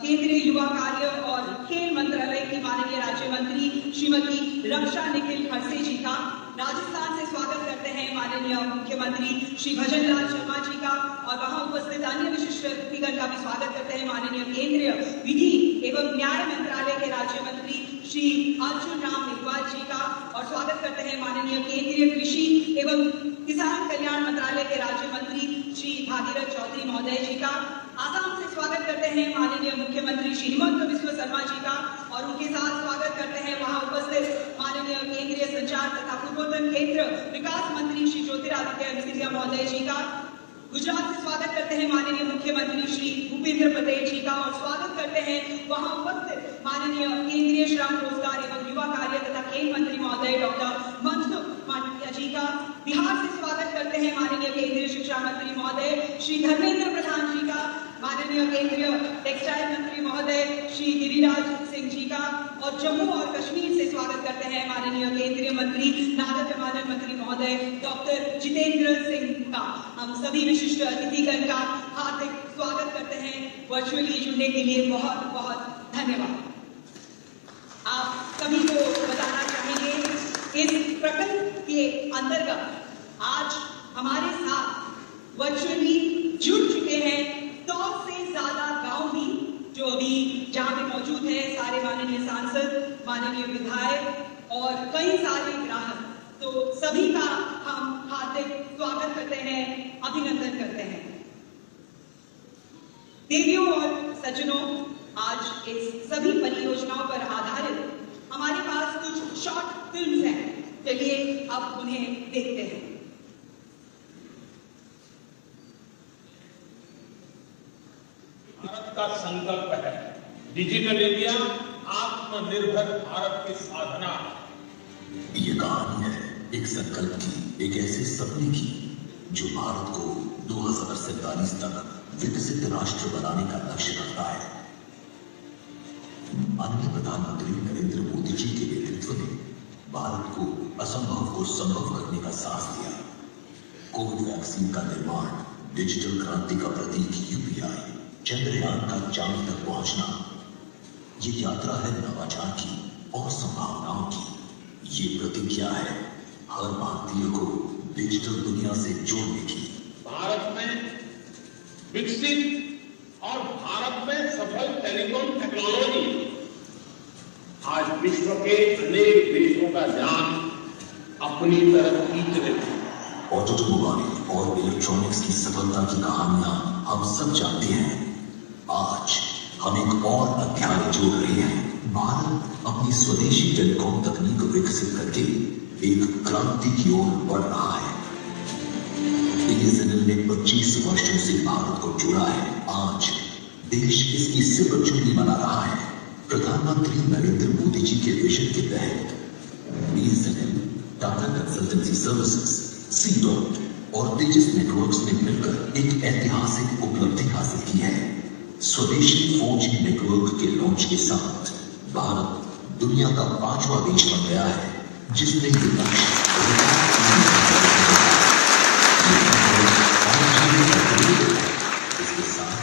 केंद्रीय युवा कार्य और खेल मंत्रालय की माननीय राज्य मंत्री श्रीमती रक्षा निखिल खड़से जी का। राजस्थान से स्वागत करते हैं माननीय मुख्यमंत्री श्री भजन लाल शर्मा जी का और वहां उपस्थित अन्य विशिष्ट व्यक्तिगण का भी स्वागत करते हैं माननीय केंद्रीय विधि एवं न्याय मंत्रालय के राज्य मंत्री श्री अर्जुन राम मेघवाल जी का और स्वागत करते हैं माननीय केंद्रीय कृषि एवं किसान कल्याण मंत्रालय के राज्य मंत्री श्री भागीरथ चौधरी महोदय जी का। आसाम से स्वागत करते हैं माननीय मुख्यमंत्री श्री हिमंत बिस्व शर्मा जी का और उनके साथ स्वागत करते हैं वहां उपस्थित माननीय केंद्रीय संचार तथा पूर्वोत्तर केंद्र विकास मंत्री श्री ज्योतिरादित्य सिंधिया महोदय जी का। गुजरात से स्वागत करते हैं माननीय मुख्यमंत्री श्री भूपेंद्र पटेल जी का और स्वागत करते हैं वहां उपस्थित माननीय केंद्रीय श्रम रोजगार एवं युवा कार्य तथा खेल मंत्री महोदय डॉक्टर मनसुख मांडविया जी का। बिहार से स्वागत करते हैं माननीय केंद्रीय शिक्षा जम्मू और कश्मीर से स्वागत करते हैं माननीय केंद्रीय मंत्री नागर विमानन मंत्री महोदय डॉक्टर जितेंद्र सिंह का। हम सभी विशिष्ट अतिथिगण का हार्दिक स्वागत करते हैं। वर्चुअली जुड़ने के लिए बहुत बहुत धन्यवाद। आप सभी को बताना चाहेंगे इस प्रकल्प के अंतर्गत आज हमारे साथ वर्चुअली जुड़ चुके हैं 100 से ज्यादा गांव भी जो अभी जहां पे मौजूद है, सारे माननीय सांसद, माननीय विधायक और कई सारे ग्राहक। तो सभी का हम हार्दिक स्वागत करते हैं, अभिनंदन करते हैं। देवियों और सज्जनों, आज इस सभी परियोजनाओं पर आधारित हमारे पास कुछ शॉर्ट फिल्म्स हैं। चलिए अब उन्हें देखते हैं। भारत का संकल्प है डिजिटल इंडिया, आत्मनिर्भर भारत की साधना। ये कहानी है एक संकल्प की, एक ऐसे सपने की जो भारत को 2047 तक विकसित राष्ट्र बनाने का लक्ष्य रखता है। माननीय प्रधानमंत्री नरेंद्र मोदी जी के नेतृत्व में भारत को असंभव को संभव करने का साहस दिया। कोविड वैक्सीन का निर्माण, डिजिटल क्रांति का प्रतीक यूपीआई, चंद्रयान का चांद तक पहुंचना, ये यात्रा है नवाचार की और संभावनाओं की। ये प्रतिज्ञा है हर भारतीय को डिजिटल दुनिया से जोड़ने की। भारत में विकसित और भारत में सफल टेलीकॉम टेक्नोलॉजी आज विश्व के अनेक देशों का ध्यान अपनी तरफ खींच रही है। ऑटोमोबाइल और इलेक्ट्रॉनिक्स की सफलता की कहानियां हम सब जानते हैं। आज हम एक और अध्याय जोड़ रहे हैं। भारत अपनी स्वदेशी टेलीकॉम तकनीक विकसित करके एक क्रांति की ओर बढ़ रहा है। बीएसएनएल ने 25 वर्षों से भारत को जोड़ा है। आज देश इसकी सिपर चुनरी मना रहा है। प्रधानमंत्री नरेंद्र मोदी जी के विजन के तहत BSNL, Tata consultancy services, C-DOT और तेजस नेटवर्क्स ने मिलकर एक ऐतिहासिक उपलब्धि हासिल की है। स्वदेशी 4G नेटवर्क के लॉन्च के साथ भारत दुनिया का 5वां देश बन गया है जिसने ये लक्ष्य इसके साथ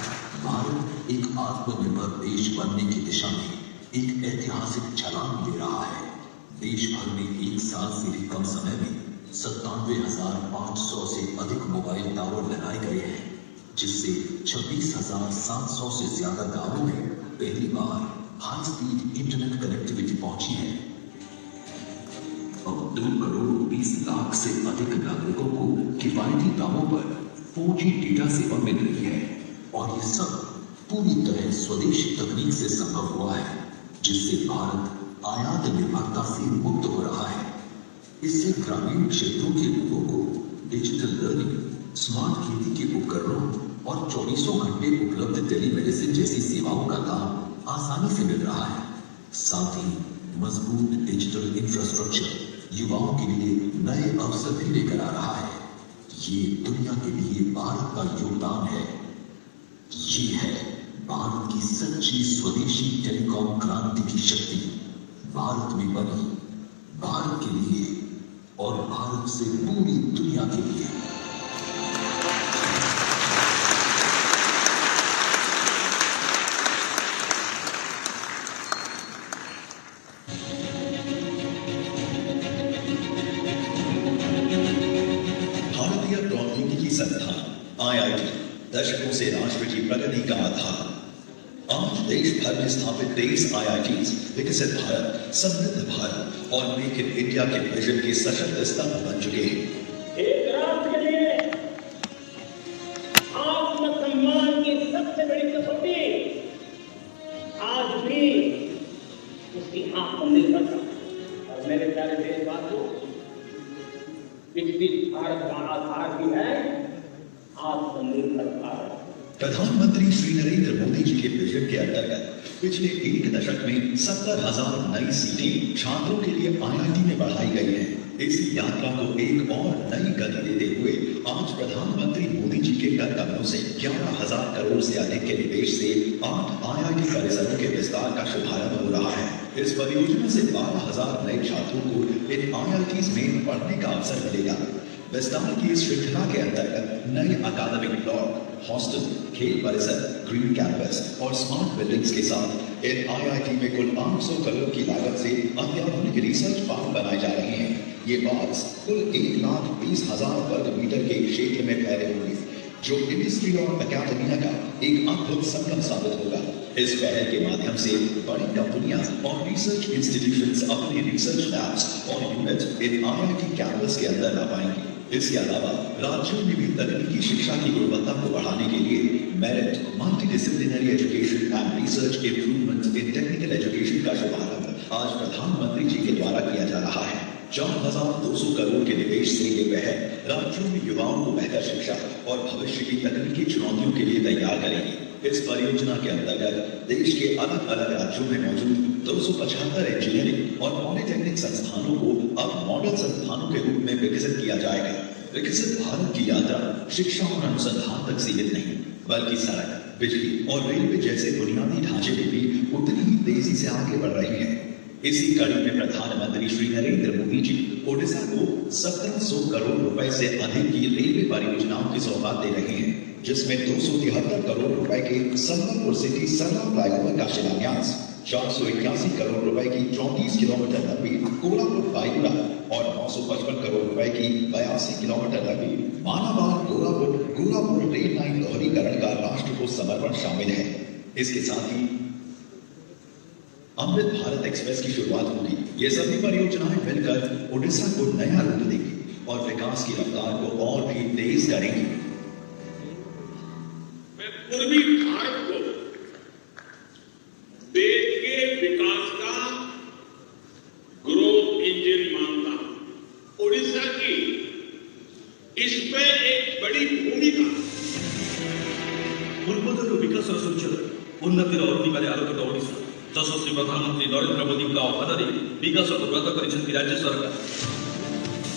भारत एक आत्मनिर्भर देश बनने की दिशा में एक ऐतिहासिक छलांग ले रहा है। देश भर में एक साल से भी कम समय में 97,500 से अधिक मोबाइल टावर लगाए गए हैं, जिससे 26,700 से ज्यादा गांवों में पहली बार हाई स्पीड इंटरनेट कनेक्टिविटी पहुंची है। अब 2 करोड़ 20 लाख से अधिक नागरिकों को किफायती दामों पर 4G डेटा सेवा मिल रही है और ये सब पूरी तरह स्वदेशी तकनीक से संभव हुआ है, जिससे भारत आयात निर्भरता से मुक्त हो रहा है। इससे ग्रामीण क्षेत्रों के लोगों को डिजिटल लर्निंग, स्मार्ट खेती के उपकरणों और 24 घंटे उपलब्ध टेलीमेडिसिन जैसी सेवाओं का लाभ आसानी से मिल रहा है। साथ ही मजबूत डिजिटल इंफ्रास्ट्रक्चर युवाओं के लिए नए अवसर भी लेकर आ रहा है। ये दुनिया के लिए भारत का योगदान है। ये है भारत की सच्ची स्वदेशी टेलीकॉम क्रांति की शक्ति। भारत में बनी, भारत के लिए और भारत से पूरी दुनिया के लिए। दशकों से राष्ट्र की प्रगति का आधार। आज देश भर में स्थापित 23 IITs विकसित भारत, समृद्ध भारत और मेक इन इंडिया के विजन के सशक्त स्तंभ बन चुके हैं। एक राष्ट्र के लिए आत्मसम्मान की सबसे बड़ी कसौटी आज भी उसकी आत्मनिर्भरता। और मेरे प्यारे देशवासियों, विकसित भारत का आधार भी है आत्मनिर्भर भारत। प्रधानमंत्री श्री नरेंद्र मोदी जी के विजन के अंतर्गत पिछले 1 दशक में 70,000 नई सीटें छात्रों के लिए IIT में बढ़ाई गई है। इस यात्रा को एक और नई गति देते हुए आज प्रधानमंत्री मोदी जी के कर कदमों से 11,000 करोड़ से अधिक के निवेश से 8 IIT परिसरों के विस्तार का शुभारंभ हो रहा है। इस परियोजना से 12,000 नए छात्रों को इन IITs में पढ़ने का अवसर मिलेगा। विस्तार की इस श्रृंखला के अंतर्गत नए अकादमिक ब्लॉक, हॉस्टल, खेल परिसर, ग्रीन कैंपस और स्मार्ट बिल्डिंग्स के साथ इन IIT में कुल 800 करोड़ की लागत से अत्याधुनिक रिसर्च पार्क बनाए जा रहे हैं। ये पार्क्स कुल 1,20,000 वर्ग मीटर के क्षेत्र में फैले होंगे, जो इंडस्ट्री और एकेडमिया का एक अद्भुत संगम साबित होगा। इस पहल के माध्यम से बड़ी कंपनियां और रिसर्च इंस्टीट्यूशंस अपने रिसर्च लैब्स और यूनिट्स इन IIT कैंपस के अंदर ला पाएंगे। इसके अलावा राज्यों में भी तकनीकी शिक्षा की गुणवत्ता को बढ़ाने के लिए merit multidisciplinary education and research improvement in technical education का शुभारंभ आज प्रधानमंत्री जी के द्वारा किया जा रहा है। 4,200 करोड़ के निवेश से ये पहल राज्यों में युवाओं को बेहतर शिक्षा और भविष्य की तकनीकी चुनौतियों के लिए तैयार करेगी। इस परियोजना के अंतर्गत देश के अलग अलग राज्यों में मौजूद 275 इंजीनियरिंग और पॉलिटेक्निक संस्थानों को अब मॉडल संस्थानों के रूप में विकसित किया जाएगा। विकसित भारत की यात्रा शिक्षा और अनुसंधान तक सीमित नहीं, बल्कि सड़क, बिजली और रेलवे जैसे बुनियादी ढांचे में भी उतनी ही तेजी से आगे बढ़ रही है। इसी कड़ी में प्रधानमंत्री श्री नरेंद्र मोदी जी ओडिशा को 1700 करोड़ रुपए से अधिक की रेलवे परियोजनाओं की सौगात दे रहे हैं, जिसमें 273 करोड़ रुपए के संबलपुर सिटी सरला फ्लाईओवर का शिलान्यास, 481 करोड़ रुपए की 34 किलोमीटर लंबी कोल्हापुर बाईगुड़ा और 955 करोड़ रुपए की 82 किलोमीटर लंबी मालाबार गोरापुर रेल लाइन दोहरीकरण का राष्ट्र को समर्पण शामिल है। इसके साथ ही अमृत भारत एक्सप्रेस की शुरुआत होगी। ये सभी परियोजनाएं मिलकर ओडिशा को नया रूप देंगी और विकास की रफ्तार को और भी तेज करेंगी। मैं पूर्वी भारत को देश के विकास का ग्रोथ इंजन मानता हूं। ओडिशा की इसमें एक बड़ी भूमिका। पूर्वोत्तर विकास सूचक उन्नतिर अधिकारी आलोकित ओडिशा यशस्वी प्रधानमंत्री नरेंद्र मोदी आह्वान विकास को व्रत कर राज्य सरकार।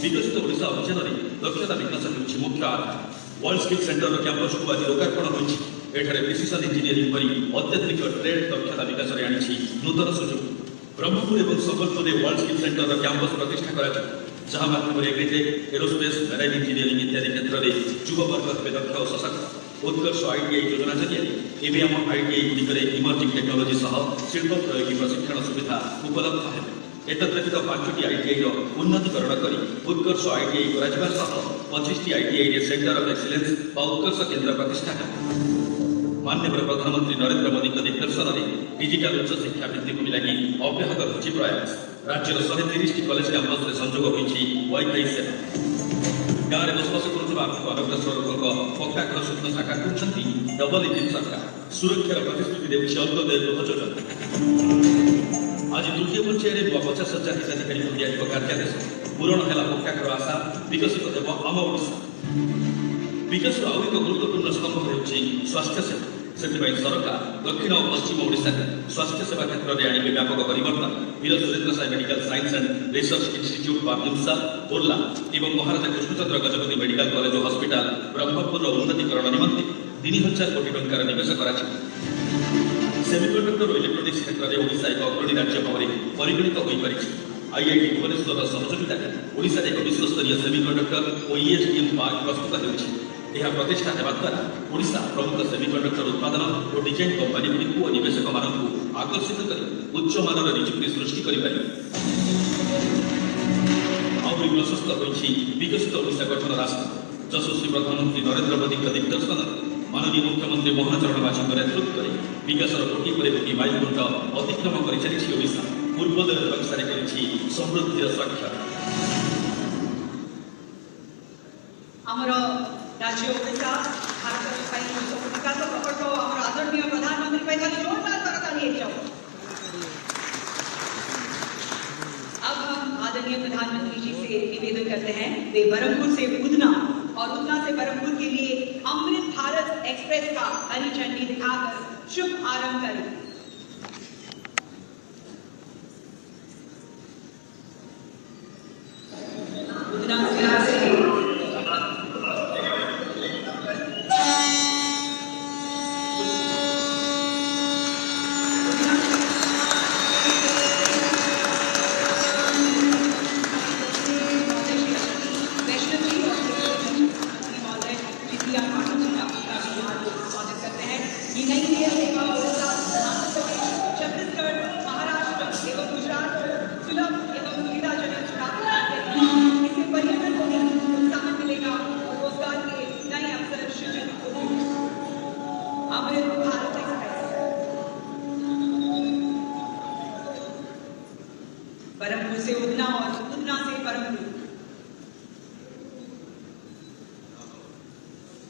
विकसित ओडिशा अभियान में दक्षता विकास होगी मुख्य आधार। वर्ल्ड स्किल सेंटर कैंपस को आज लोकार्पण होगी। एठारे प्रिसिजन इंजीनियरिंग पर अत्याधुनिक ट्रेड दक्षता विकास में आनी नूतन सुजोग। ब्रह्मपुर और संबलपुर में वर्ल्ड स्किल सेंटर कैंपस प्रतिष्ठा कर जहां माध्यम एग्रीटेक, एरोस्पेस, मेराइन इंजीनियरिंग इत्यादि क्षेत्र में युववर्ग दक्ष और सशक्त। उत्कर्ष ITI योजना जरिए एवं आम ITI गुड़िकर इमर्जिंग टेक्नोलोजी सह शिल्प प्रयोगी प्रशिक्षण सुविधा उपलब्ध है। एतद्व्यतीत 5टी ITI उन्नतीकरण कर उत्कर्ष ITI कर 25टी ITI सेंटर ऑफ एक्सीलेंस व उत्कर्ष केन्द्र प्रतिष्ठा है। माननीय प्रधानमंत्री नरेंद्र मोदी निर्देशन में डिजिटल उच्च शिक्षा वृद्धि को लगी अब्याहत रही प्रयास। राज्यर 130टी कॉलेज कैंपस में संजोग होती वाईफाई सेवा। गाँव में बसवास करुवा आर्थिक अनग्रसर लोकों पक्का घर स्वप्न साकार कर डबल इंजिन सरकार सुरक्षार प्रतिश्रुति देवी अंत्योदय गृह योजना। आज तृतीय पर्यायर 50,000 हिताधिकारी को दिया कार्यादेश पूरण है पक्का घर आशा विकसित देव आम ओडिशा। विकास आउ एक गुरुत्वपूर्ण स्तंभ हो स्वास्थ्य सेवा। से सरकार दक्षिण और पश्चिम ओडिशा स्वास्थ्य सेवा क्षेत्र में आने व्यापक परिवर्तन। Veer Surendra Sai medical science and research institute बाबिमसा बोर्ला और महाराजा कृष्णचंद्र गजपति मेडिकल कॉलेज और हॉस्पिटल ब्रह्मपुर उन्नतीकरण निमंते 3,000 कोटी टंकार निवेश कर सेमिकंडक्टर और इलेक्ट्रोनिक्स क्षेत्र में ओडिशा एक अग्रणी राज्य भाव परिगणित हो पारी। IIT भुवनेश्वर सहयोगिता ओडिशा एक विश्वस्तरीय सेमिकंडक्टर और ESDM पार्क प्रस्तुत होगी। यह प्रतिष्ठा होगा द्वारा ओडिशा प्रमुख सेमिकंडक्टर उत्पादन और डिजाइन कंपानी गुड़ी और निवेशक मानक आकर्षित कर उच्च मानर निजुक्ति सृष्टि कर प्रशस्त होती विकसित ओडिशा गठन रास्ता। यशस्वी प्रधानमंत्री नरेंद्र मोदी दिग्दर्शन माननीय मुख्यमंत्री मोहन चरण माझी नेतृत्व में विकासर गोटी पर गोटी माइलखुंट अतिक्रम कर चली ओडिशा पूर्वोदय व्यवसाय कर समृद्धि साक्षर। राज्य ओडिशा भारत विकास प्रकल्प आम आदरणीय प्रधानमंत्री जोरदार करताली। अब हम आदरणीय प्रधानमंत्री जी से निवेदन करते हैं वे बरमपुर से उधना और उधना से बरमपुर के लिए अमृत भारत एक्सप्रेस का हरी झंडी दिखाकर शुभ आरंभ करें।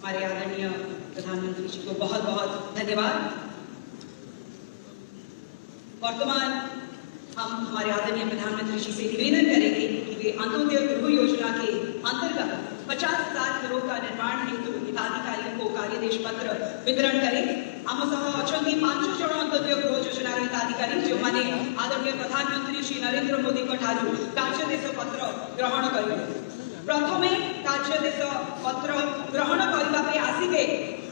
हमारे आदरणीय प्रधानमंत्री जी को बहुत बहुत धन्यवाद। वर्तमान हम हमारे आदरणीय प्रधानमंत्री जी से निवेदन करेंगे कि वे अंत्योदय गृह योजना के अंतर्गत 50,000 करोड़ का निर्माण हेतु हिताधिकारियों को कार्यदेश पत्र वितरण करें। आम सह अछंती 5 जन अंत्योदय गृह योजना हिताधिकारी जो माने आदरणीय प्रधानमंत्री श्री नरेंद्र मोदी को ठारू कार्यदेश पत्र ग्रहण करेंगे। प्रथमे कार्यदेश पत्र ग्रहण करबा पे आसीबे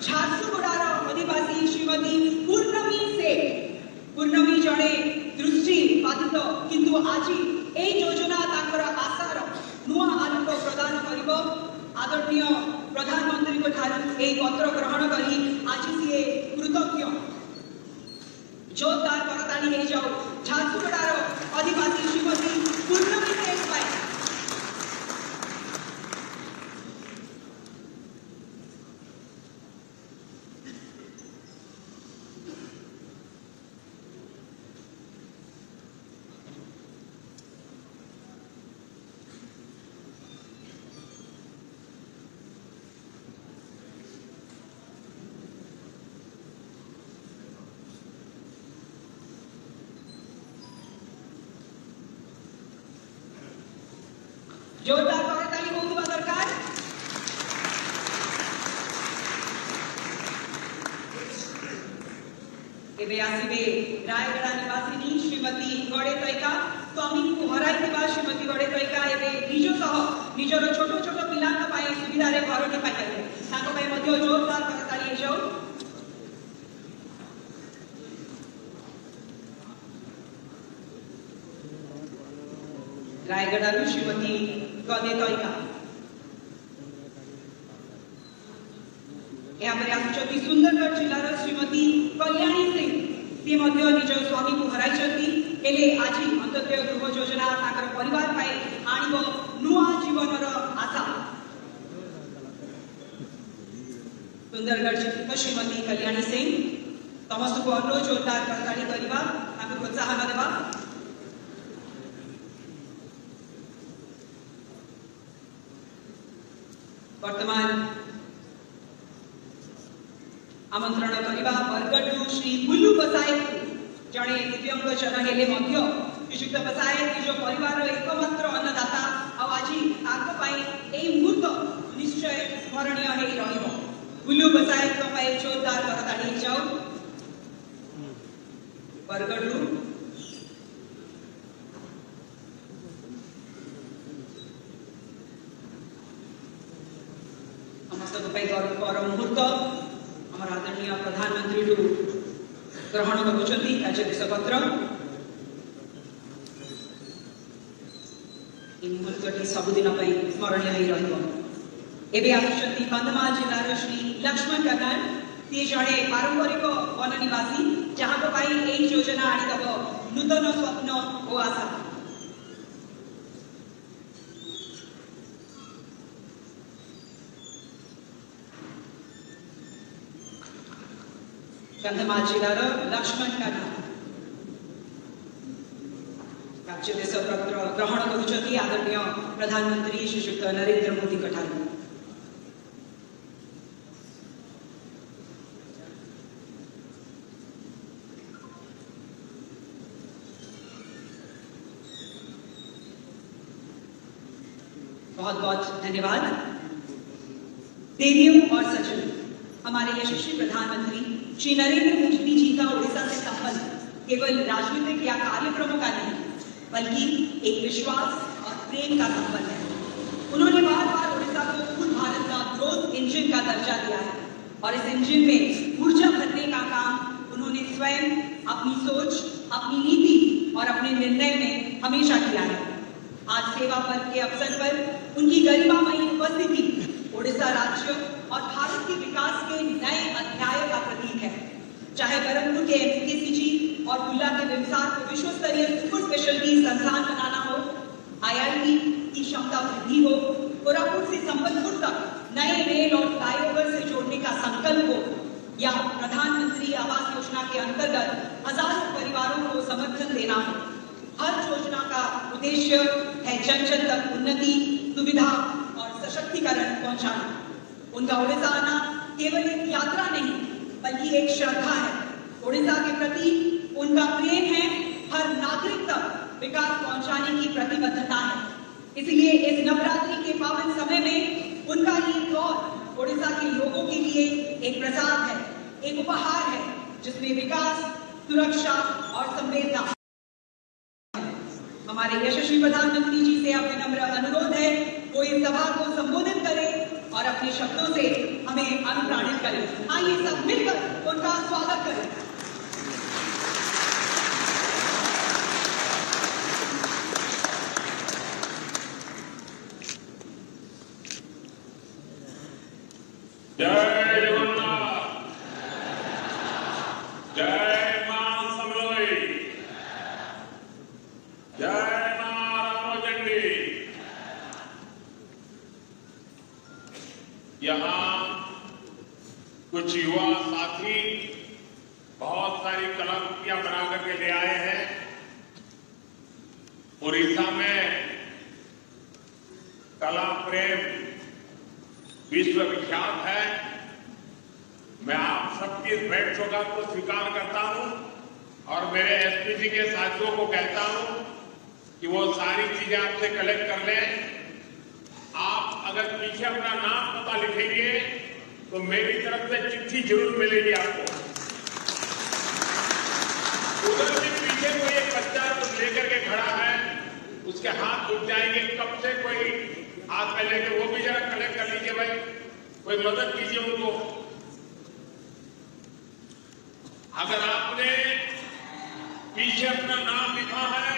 झारसुगुड़ार आदिवासी श्रीमती पूर्णमी सेठ। पूर्णमी जड़े दृष्टि बाधित किंतु आज ए योजना ताकर आशार नुआ आलोक प्रदान करिबो। आदरणीय प्रधानमंत्री को ठारू ए पत्र ग्रहण करी आज सी कृतज्ञ जोरदार करताली हे जाओ झारसुगुड़ार आदिवासी श्रीमती पूर्णमी सेठ पाए। जोरदार करताली होउवा दरकार। एबे आसीबे रायगड़ा निवासिनी श्रीमती गड़ेतैका स्वामी को हराइथिबा श्रीमती गड़ेतैका एबे निज सह निजर छोट छोट पिलांक पाए सुविधा रे घर के पाइले ताको पाए मध्ये जोरदार करताली हे जाओ। रायगड़ा श्रीमती गड़ेतैका यहाँ पर आसुचती सुंदरगढ़ जिलार श्रीमती कल्याणी सिंह सी मध्य निज स्वामी को हराइछंती हेले आज अंत्योदय गृह योजना ताकर परिवार पाए आनिबो नुआ जीवनर आशा। सुंदरगढ़ जिला श्रीमती कल्याणी सिंह समस्त को अनुरोध जोरदार करताली करबा ताको प्रोत्साहन देबा। वर्तमान आमंत्रण करबा बरगढ़ श्री बुल्लू बसायत जड़े दिव्यांग जन हेले मध्य श्रीयुक्त बसायत निज परिवार एकमात्र अन्नदाता आज मुहूर्त निश्चय स्मरणीय रहिबो। बुल्लू बसायत जोरदार करताली जाओ। बरगढ़ समस्त पर मुहूर्त आम आदरणीय प्रधानमंत्री ग्रहण करुछंती कार्यदेश पत्र। मुहूर्तटी सबुदिन स्मरणीय रहिबो। एबे आसुचंती कंधमाल जिलार श्री लक्ष्मण कनाल सी जड़े पारंपरिक वन निवासी जहाँ को पाई ए योजना आनीदेव नूतन स्वप्न और आशा। कंधमाल जिलार लक्ष्मण कनाल कार्यदेश पत्र ग्रहण करुछंती आदरणीय प्रधानमंत्री श्रीयुक्त नरेंद्र मोदी कठारू। बहुत बहुत धन्यवाद। देवियों और सज्जनों, हमारे यशस्वी प्रधानमंत्री श्री नरेंद्र मोदी जी का उड़ीसा से संबंध केवल राजनीतिक या कार्यक्रमों का नहीं बल्कि एक विश्वास और प्रेम का संबंध है। उन्होंने बार बार उड़ीसा को खुद भारत का ग्रोथ इंजन का दर्जा दिया है और इस इंजन में ऊर्जा भरने का काम उन्होंने स्वयं अपनी सोच, अपनी नीति और अपने निर्णय में हमेशा किया है। आज सेवा पर्व के अवसर पर उनकी गरिमामयी उपस्थिति उड़ीसा राज्य और भारत के विकास के नए अध्याय का प्रतीक है। चाहे बरमपुर के एमसीसीजी और बुल्ला के विमसार को विश्व स्तरीय सुपर स्पेशलिटी संस्थान बनाना हो, आईआईटी की क्षमता वृद्धि हो, कोरापुट से संबलपुर तक नए रेल और फ्लाईओवर से जोड़ने का संकल्प हो, या प्रधानमंत्री आवास योजना के अंतर्गत हजारों परिवारों को समर्थन देना हो, हर योजना का उद्देश्य है जन जन तक उन्नति, सुविधा और सशक्तिकरण पहुंचाना। उनका उड़ीसा आना केवल एक यात्रा नहीं बल्कि एक श्रद्धा है। उड़ीसा के प्रति उनका प्रेम है, हर नागरिक तक विकास पहुंचाने की प्रतिबद्धता है। इसलिए इस नवरात्रि के पावन समय में उनका ये दौर उड़ीसा के लोगों के लिए एक प्रसाद है, एक उपहार है, जिसमें विकास, सुरक्षा और संवेदना। हमारे यशस्वी प्रधानमंत्री जी से अब विनम्र अनुरोध है वो इस सभा को संबोधित करें और अपने शब्दों से हमें अनुप्राणित करें। आइए सब मिलकर उनका स्वागत करें। जय जगन्नाथ, जय मां समलोई, जय मां रामचंडी। यहाँ कुछ युवा साथी बहुत सारी कलाकृतियां बना करके ले आए हैं। उड़ीसा में कला प्रेम विश्व विख्यात है। मैं आप सबकी इस भेंट सौगात को स्वीकार करता हूं और मेरे एसपीजी के साथियों को कहता हूं कि वो सारी चीजें आपसे कलेक्ट कर लें। आप अगर पीछे अपना नाम पता लिखेंगे तो मेरी तरफ से चिट्ठी जरूर मिलेगी आपको। उधर भी पीछे कोई एक बच्चा कुछ लेकर के खड़ा है, उसके हाथ उठ जाएंगे, कब से कोई हाथ में लेके, वो भी जरा कलेक्ट कर लीजिए भाई, कोई मदद कीजिए उनको। अगर आपने पीछे अपना नाम लिखा है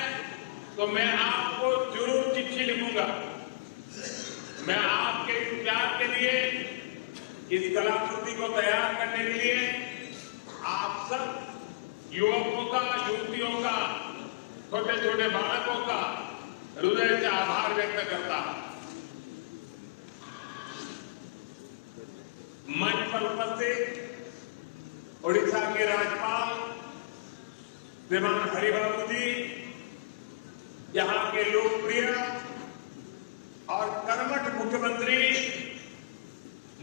तो मैं आपको जरूर चिट्ठी लिखूंगा। मैं आपके इस प्यार के लिए, इस कलाकृति को तैयार करने के लिए आप सब युवकों का, युवतियों का, छोटे छोटे बालकों का हृदय से आभार व्यक्त करता हूं। मंच पर उपस्थित उड़ीसा के राज्यपाल श्रीमान हरिबाबू जी, यहाँ के लोकप्रिय और कर्मठ मुख्यमंत्री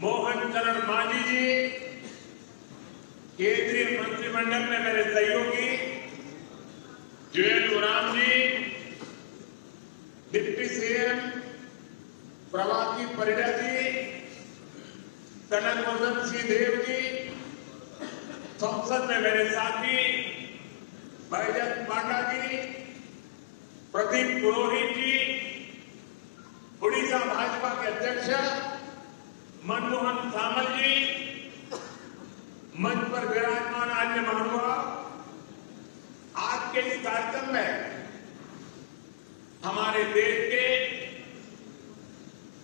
मोहन चरण मांझी जी, केंद्रीय मंत्रिमंडल में मेरे सहयोगी जुएल ओराम जी, डिप्टी सीएम प्रभाती परिडा जी, कनकवर्धन सिंहदेव जी, संसद में मेरे साथी बैजंत पांडा जी, प्रदीप पुरोहित जी, उड़ीसा भाजपा के अध्यक्ष मनमोहन सामल जी, मंच पर विराजमान अन्य महानुभाव। आज के इस कार्यक्रम में हमारे देश के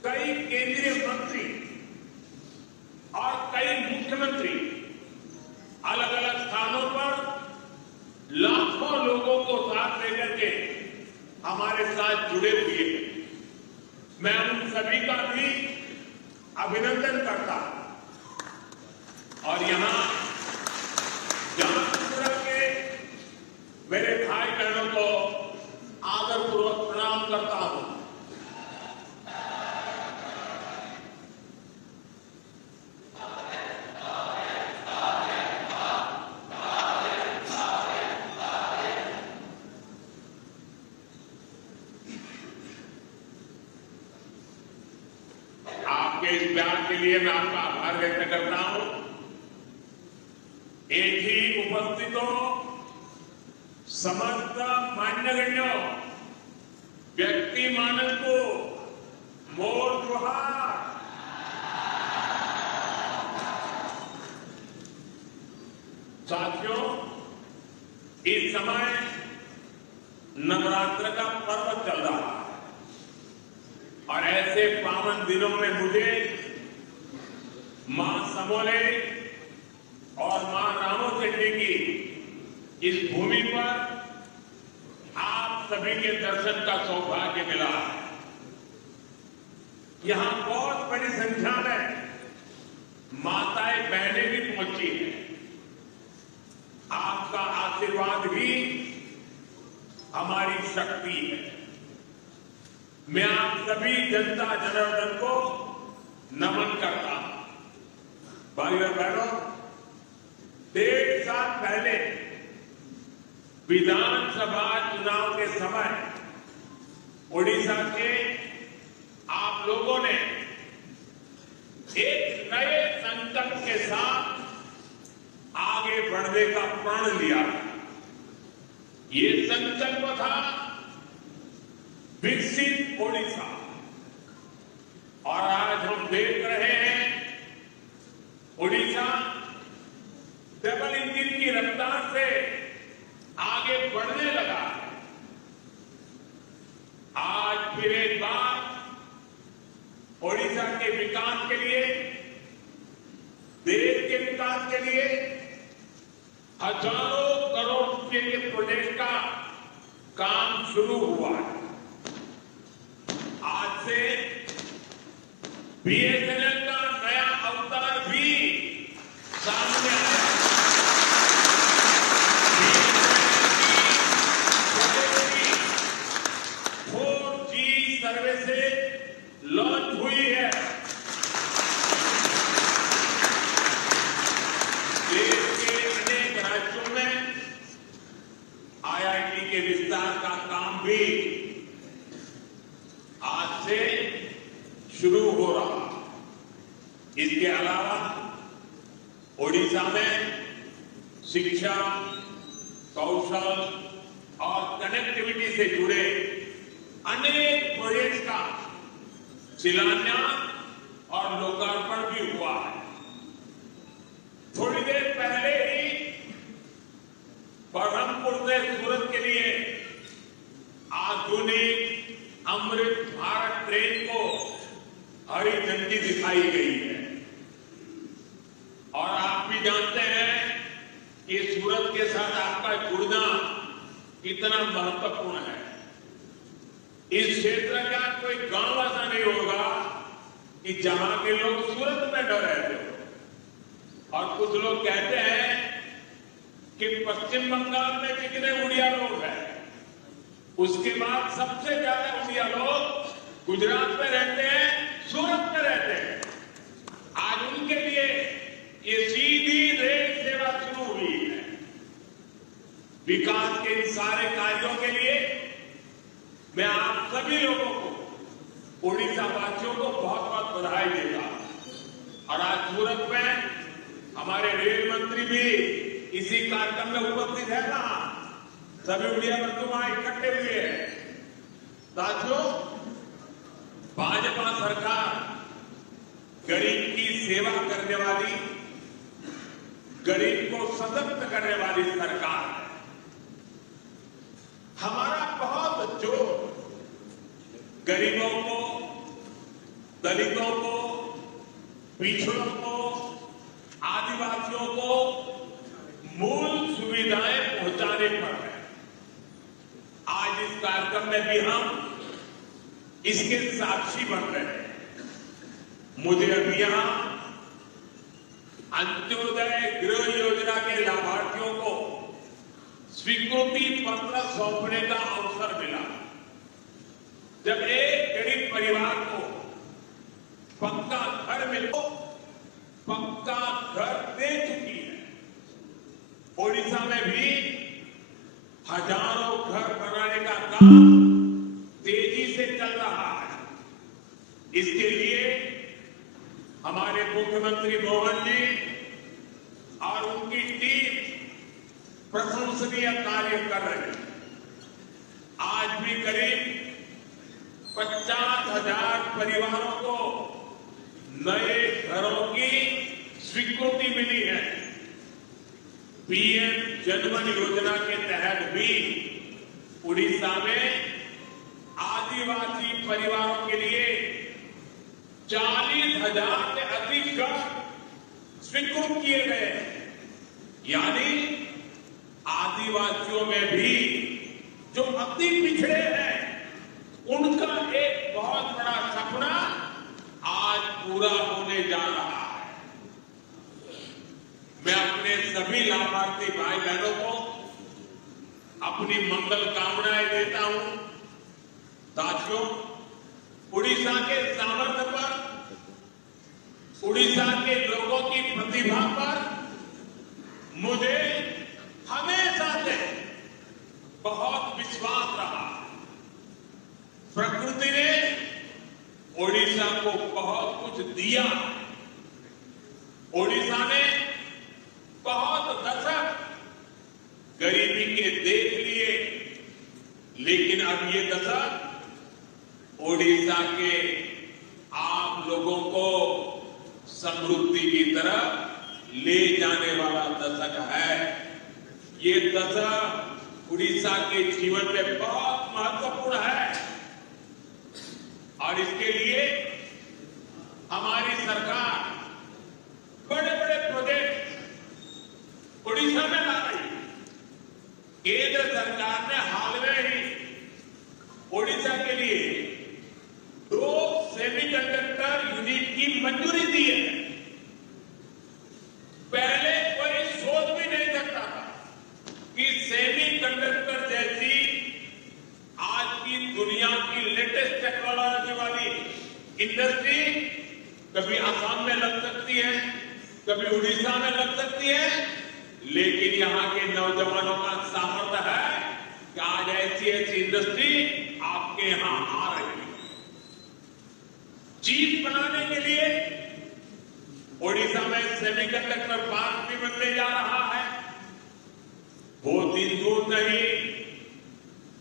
कई केंद्रीय मंत्री और कई मुख्यमंत्री अलग अलग स्थानों पर लाखों लोगों को साथ लेकर के हमारे साथ जुड़े हुए हैं। मैं उन सभी का भी अभिनंदन करता हूं और यहां जांजगीर के मेरे भाई बहनों को आदरपूर्वक प्रणाम करता हूं। इस प्यार के लिए मैं आपका आभार व्यक्त करता हूं। एक ही उपस्थितों समस्त मान्यगण्यों व्यक्ति मानव को मोर जोहार। साथियों, इस समय नवरात्र का पर्व चल रहा है और ऐसे पावन दिनों में मुझे मां समोले और मां रामोचंडी की इस भूमि पर आप सभी के दर्शन का सौभाग्य मिला है। यहां बहुत बड़ी संख्या में माताएं बहनें भी पहुंची हैं। आपका आशीर्वाद ही हमारी शक्ति है। मैं आप सभी जनता जनार्दन को नमन करता हूं। भाइयों और बहनों, 1.5 साल पहले विधानसभा चुनाव के समय ओडिशा के आप लोगों ने एक नए संकल्प के साथ आगे बढ़ने का प्रण लिया। ये संकल्प था विकसित ओडिशा, और आज हम देख रहे हैं ओडिशा डबल इंजन की रफ्तार से आगे बढ़ने लगा है। आज फिर एक बार ओडिशा के विकास के लिए, देश के विकास के लिए हजारों करोड़ रुपए के प्रोजेक्ट का काम शुरू हुआ है। आज से बीएसएनएल का नया अवतार भी सामने आया। सर्विसेज लॉन्च हुई है। देश के अनेक राज्यों में आईआईटी के विस्तार का काम भी आज से शुरू हो रहा। इसके अलावा ओडिशा में शिक्षा, कौशल और कनेक्टिविटी से जुड़े अनेक प्रोजेक्ट का शिलान्यास और लोकार्पण भी हुआ है। थोड़ी देर पहले ही बरहमपुर से सूरत के लिए आधुनिक अमृत भारत ट्रेन को हरी झंडी दिखाई गई है। और आप भी जानते हैं कि सूरत के साथ आपका जुड़ना कितना महत्वपूर्ण है। इस क्षेत्र का कोई गांव ऐसा नहीं होगा कि जहां के लोग सूरत में न रहते हो। और कुछ लोग कहते हैं कि पश्चिम बंगाल में कितने उड़िया लोग हैं, उसके बाद सबसे ज्यादा उड़िया लोग गुजरात में रहते हैं, सूरत में रहते हैं। आज उनके लिए ये सीधी रेल सेवा शुरू हुई है। विकास के इन सारे कार्यों के लिए मैं आप सभी लोगों को, ओडिशा वासियों को बहुत बहुत बधाई देता हूं। और आज सूरत में हमारे रेल मंत्री भी इसी कार्यक्रम में उपस्थित है ना, सभी उड़िया बंधु वहां इकट्ठे हुए हैं। साथियों, भाजपा सरकार गरीब की सेवा करने वाली, गरीब को सशक्त करने वाली सरकार है। हमारा बहुत जोर गरीबों को, दलितों को, पिछड़ों को, आदिवासियों को मूल सुविधाएं पहुंचाने पर है। आज इस कार्यक्रम में भी हम इसके साक्षी बन रहे हैं। मुझे अभी यहां अंत्योदय गृह योजना के लाभार्थियों को स्वीकृति पत्र सौंपने का अवसर मिला। जब एक गरीब परिवार को पक्का घर मिला, पक्का घर दे चुकी है। ओडिशा में भी हजारों घर बनाने का काम तेजी से चल रहा है। इसके लिए हमारे मुख्यमंत्री मोहन जी और उनकी टीम प्रशंसनीय कार्य कर रहे हैं। आज भी करीब 50,000 परिवारों को नए घरों की स्वीकृति मिली है। पीएम जनधन योजना के तहत भी उड़ीसा में आदिवासी परिवारों के लिए 40,000 से अधिक घर स्वीकृत किए गए। यानी आदिवासियों में भी जो अति पिछड़े हैं, उनका एक बहुत बड़ा सपना आज पूरा होने जा रहा है। मैं अपने सभी लाभार्थी भाई बहनों को अपनी मंगल कामनाएं देता हूं। साथियों, उड़ीसा के सामर्थ्य पर, उड़ीसा के लोगों की प्रतिभा पर मुझे हमेशा से बहुत विश्वास रहा। प्रकृति ने ओडिशा को बहुत कुछ दिया। ओडिशा ने बहुत दशक गरीबी के देख लिए, लेकिन अब ये दशक ओडिशा के आम लोगों को समृद्धि की तरफ ले जाने वाला दशक है। ये दशक उड़ीसा के जीवन में बहुत महत्वपूर्ण है और इसके लिए हमारी सरकार बड़े बड़े प्रोजेक्ट उड़ीसा में ला रही है। केंद्र सरकार ने हाल में ही ओडिशा के लिए 2 सेमीकंडक्टर यूनिट की मंजूरी दी है। पहले कोई सोच भी नहीं सकता था कि सेमीकंडक्टर जैसी आज की दुनिया की लेटेस्ट टेक्नोलॉजी वाली इंडस्ट्री कभी आसाम में लग सकती है, कभी उड़ीसा में लग सकती है, लेकिन यहां के नौजवानों का सामर्थ्य है कि आज ऐसी ऐसी इंडस्ट्री आपके यहां आ रही है। चीप बनाने के लिए ओडिशा में सेमीकंडक्टर पार्क भी बनने जा रहा है। वो दिन दूर नहीं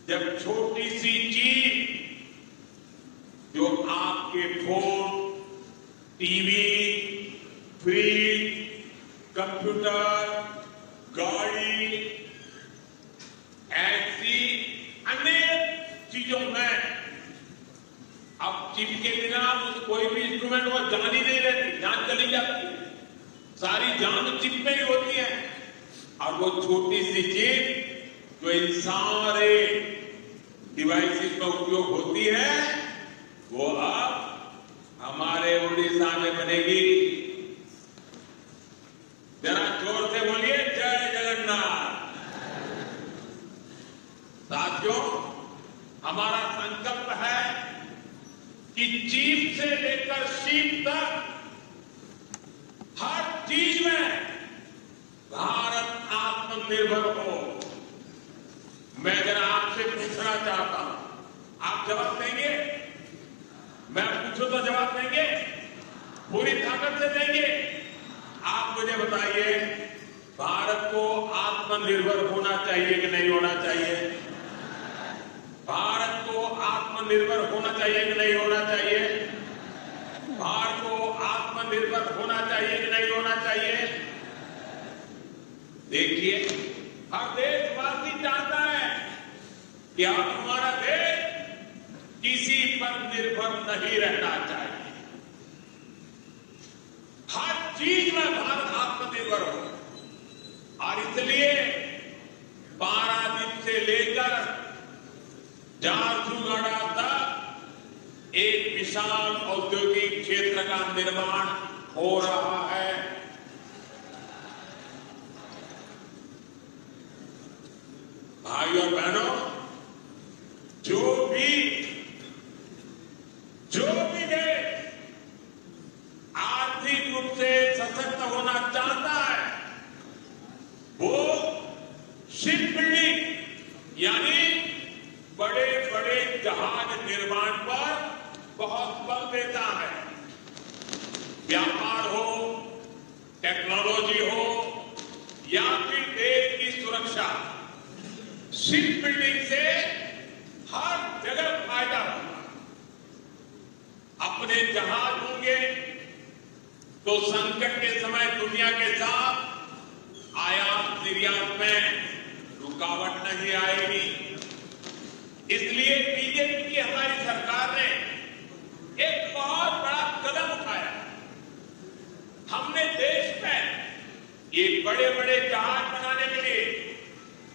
जब छोटी सी चीज जो आपके फोन, टीवी, फ्रिज, कंप्यूटर, गाड़ी, ऐसी अनेक चीजों में अब चिप के बिना कोई भी इंस्ट्रूमेंट वो जान ही नहीं रहती, जान चली जाती है। सारी जान चिप में ही होती है और वो छोटी सी चिप जो इन सारे डिवाइसेस में उपयोग होती है वो अब हमारे उड़ीसा में बनेगी। जरा जोर से बोलिए जय जगन्नाथ। साथियों, हमारा संकल्प है कि चीप से लेकर शीप तक हर चीज में भारत आत्मनिर्भर हो। मैं जरा आपसे पूछना चाहता हूं, आप जवाब देंगे? मैं पूछूं तो जवाब देंगे? पूरी ताकत से देंगे? आप मुझे बताइए, भारत को आत्मनिर्भर होना चाहिए कि नहीं होना चाहिए? भारत को आत्मनिर्भर होना चाहिए कि नहीं होना चाहिए? भारत को आत्मनिर्भर होना चाहिए कि नहीं होना चाहिए? देखिए, हर देशवासी चाहता है कि अब हमारा देश किसी पर निर्भर नहीं रहना चाहिए। हर चीज में भारत आत्मनिर्भर हो और इसलिए पारादीप से लेकर झारसुगुड़ा तक एक विशाल औद्योगिक क्षेत्र का निर्माण हो रहा है। भाइयों और बहनों, जो भी देश आर्थिक रूप से सशक्त होना चाहता है वो शिप बिल्डिंग यानी बड़े बड़े जहाज निर्माण पर बहुत बल देता है। व्यापार हो, टेक्नोलॉजी हो या फिर देश की सुरक्षा, शिप बिल्डिंग से हर जगह फायदा होगा। अपने जहाज होंगे तो संकट के समय दुनिया के साथ आयात निर्यात में रुकावट नहीं आएगी। इसलिए बीजेपी की हमारी सरकार ने एक बहुत बड़ा कदम उठाया। हमने देश में ये बड़े बड़े जहाज बनाने के लिए,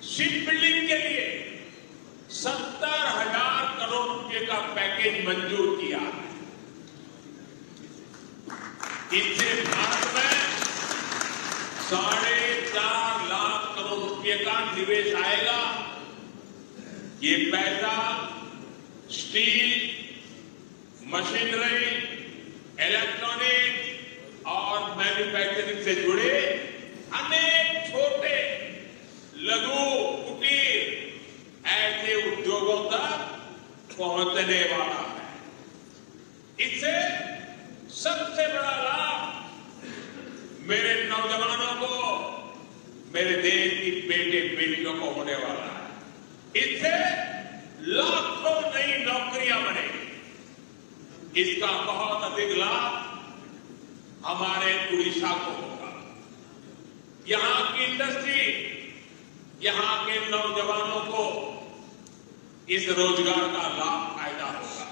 शिप बिल्डिंग के लिए 70,000 करोड़ रुपए का पैकेज मंजूर किया है। इससे भारत में 4.5 लाख करोड़ रुपए का निवेश आएगा। ये पैसा स्टील, मशीनरी, इलेक्ट्रॉनिक और मैन्युफैक्चरिंग से जुड़े अनेक छोटे लघु कुटीर ऐसे उद्योगों तक पहुंचने वाला है। इससे सबसे बड़ा लाभ मेरे नौजवानों को, मेरे देश की बेटे बेटियों को होने वाला है। इससे लाखों नई नौकरियां बनेगी। इसका बहुत अधिक लाभ हमारे उड़ीसा को होगा। यहां की इंडस्ट्री, यहां के नौजवानों को इस रोजगार का लाभ फायदा होगा।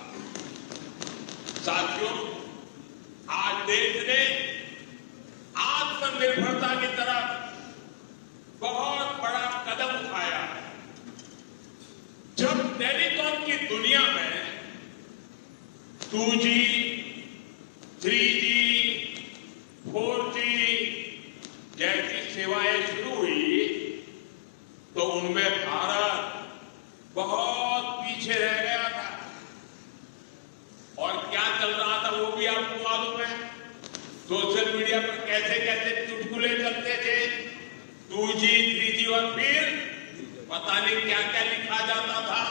साथियों, आज देश ने आत्मनिर्भरता की तरफ बहुत बड़ा कदम उठाया है। जब टेलीकॉम की दुनिया में 2G, 3G, 4G जैसी सेवाएं शुरू हुई तो उनमें भारत बहुत पीछे रह गया था। और क्या चल रहा था वो भी आपको मालूम है। सोशल मीडिया पर कैसे कैसे चुटकुले चलते थे। 2G, 3G और फिर पता नहीं क्या क्या लिखा जाता था।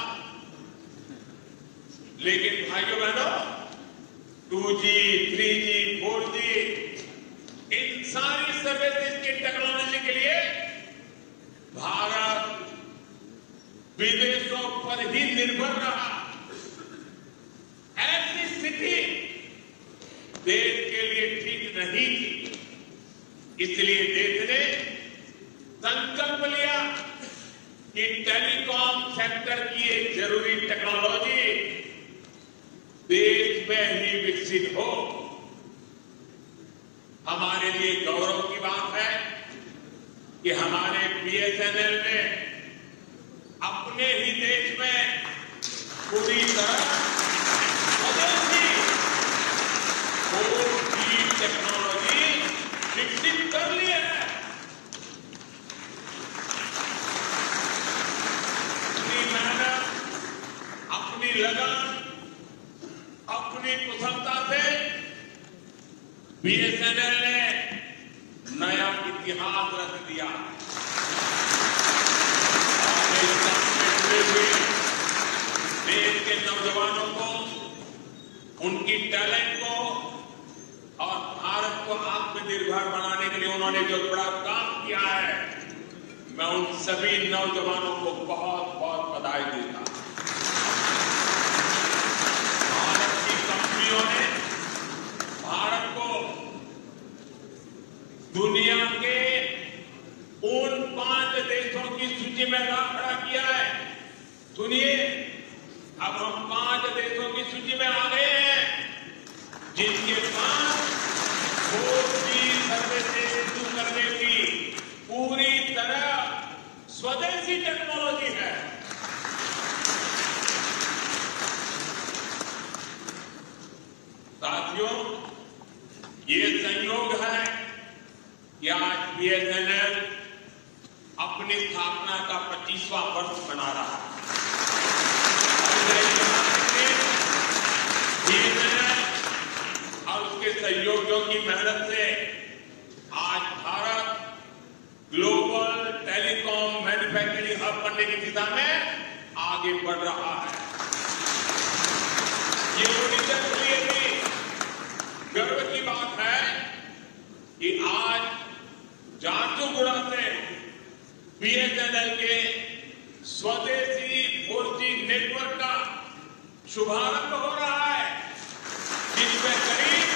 लेकिन भाइयों बहनों, 2G, 3G, 4G इन सारी सर्विसेज की टेक्नोलॉजी के लिए भारत विदेशों पर ही निर्भर रहा। ऐसी स्थिति देश के लिए ठीक नहीं थी। इसलिए देश ने संकल्प लिया कि टेलीकॉम सेक्टर की एक जरूरी टेक्नोलॉजी देश में ही विकसित हो। हमारे लिए गौरव की बात है कि हमारे BSNL ने अपने ही देश में पूरी तरह स्वदेशी 4G टेक्नोलॉजी विकसित कर ली है। अपनी मेहनत, अपनी लगन, अपनी कुशलता से BSNL ने नया इतिहास रच दिया। देश के नौजवानों को, उनकी टैलेंट को और भारत को आत्मनिर्भर बनाने के लिए उन्होंने जो बड़ा काम किया है, मैं उन सभी नौजवानों को बहुत बहुत बधाई देता हूं। भारत की कंपनियों ने भारत को दुनिया के उन 5 देशों की सूची में ला खड़ा किया है। सुनिए, अब हम 5 देशों की सूची में आ गए हैं जिनके पास 4G सर्विसेज शुरू करने की पूरी तरह स्वदेशी टेक्नोलॉजी है। साथियों, ये संयोग है कि आज BSNL अपनी स्थापना का 25वां वर्ष मना रहा है। BSNL और उसके सहयोगियों की मेहनत से आज Bharat global telecom manufacturing hub बनने की दिशा में आगे बढ़ रहा है। ये उड़ीसा के लिए भी गर्व की बात है कि आज झारसुगुड़ा से BSNL के स्वदेशी 4G नेटवर्क का शुभारंभ हो रहा है, जिसमें करीब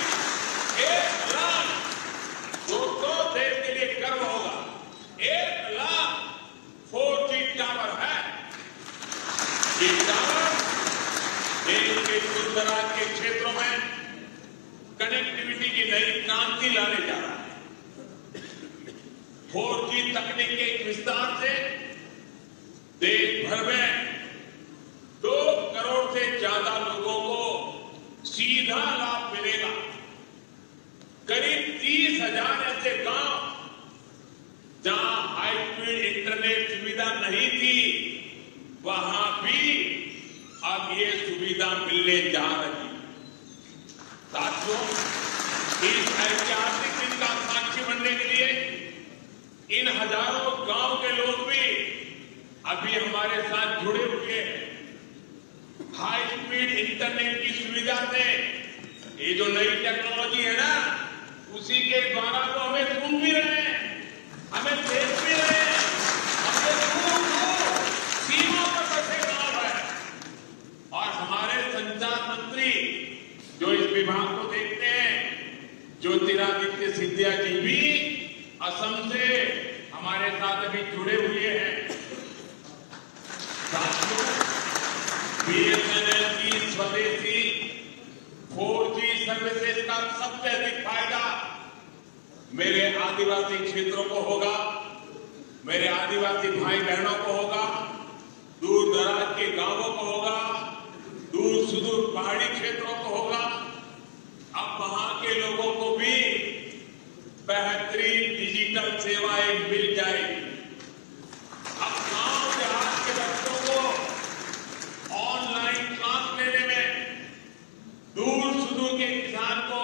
1 लाख, दोस्तों देश के लिए गर्व होगा, 1 लाख 4G टावर है। ये टावर देश के दूर-दराज के क्षेत्रों में कनेक्टिविटी की नई क्रांति लाने जा रहा है। 4G तकनीक के विस्तार से देश भर में 2 करोड़ से ज्यादा लोगों को सीधा लाभ मिलेगा। करीब 30,000 ऐसे गांव जहां हाई स्पीड इंटरनेट सुविधा नहीं थी, वहां भी अब ये सुविधा मिलने जा रही है। साथियों, इस ऐतिहासिक दिन का साक्षी बनने के इन हजारों गांव के लोग भी अभी हमारे साथ जुड़े हुए हैं। हाई स्पीड इंटरनेट की सुविधा से ये जो नई टेक्नोलॉजी है ना, उसी के द्वारा तो हमें सुन भी रहे हैं, हमें देख भी रहे हैं। हमें दूर दूर सीमा पर बसे गांव है और हमारे संचार मंत्री जो इस विभाग को देखते हैं, ज्योतिरादित्य सिंधिया जी भी असम से हमारे साथ अभी जुड़े हुए हैं। साथियों, बीएसएनएल की स्वदेशी 4G सर्विसेज का सबसे अधिक फायदा मेरे आदिवासी क्षेत्रों को होगा, मेरे आदिवासी भाई बहनों को होगा, दूर दराज के गांवों को होगा, दूर सुदूर पहाड़ी क्षेत्रों को होगा। अब वहां के लोगों को भी बेहतरीन डिजिटल सेवाएं मिल जाएगी। अब गांव देहात के बच्चों को ऑनलाइन क्लास लेने में, दूर सुदूर के किसान को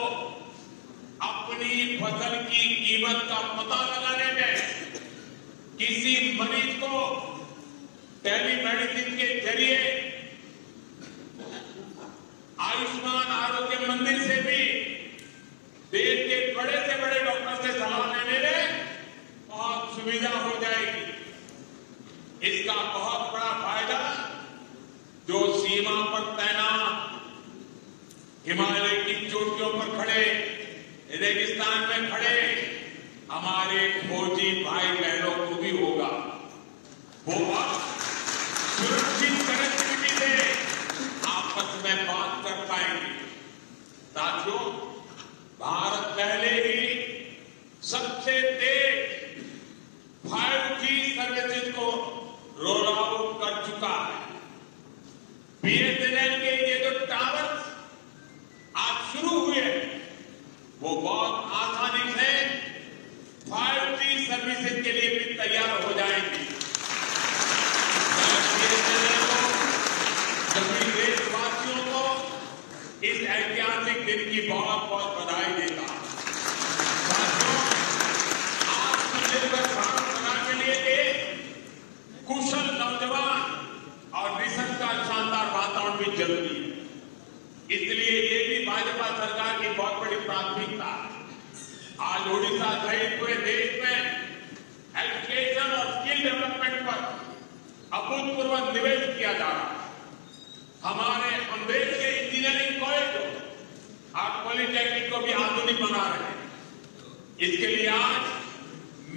अपनी फसल की कीमत का पता लगाने में, किसी मरीज को टेलीमेडिसिन के जरिए आयुष्मान आरोग्य मंदिर से भी देश के बड़े से बड़े डॉक्टर से सलाह लेने में बहुत सुविधा हो जाएगी। इसका बहुत बड़ा फायदा जो सीमा पर तैनात, हिमालय की चोटियों पर खड़े, रेगिस्तान में खड़े हमारे फौजी भाई बहनों को भी होगा। वो अब सुरक्षित कनेक्टिविटी से आपस में बात कर पाएंगे। साथियों, भारत पहले ही सबसे तेज 5G सर्विसेज को रोल आउट कर चुका है। बीएसएनएल के ये जो टावर्स आज शुरू हुए, वो बहुत आसानी से 5G सर्विसेज के लिए भी तैयार हो जाएंगे। सभी देशवासियों को इस ऐतिहासिक दिन की बहुत बहुत बधाई देता। साथियों, आत्मनिर्भर भारत बनाने के लिए एक कुशल नौजवान और रिसर्च का शानदार वातावरण भी जरूरी है। इसलिए ये भी भाजपा सरकार की बहुत बड़ी प्राथमिकता है। आज ओडिशा सहित पूरे देश में एजुकेशन और स्किल डेवलपमेंट पर अभूतपूर्व निवेश किया जा रहा है। हमारे हम देश के इंजीनियरिंग कॉलेज और पॉलिटेक्निक को भी आधुनिक बना रहे हैं। इसके लिए आज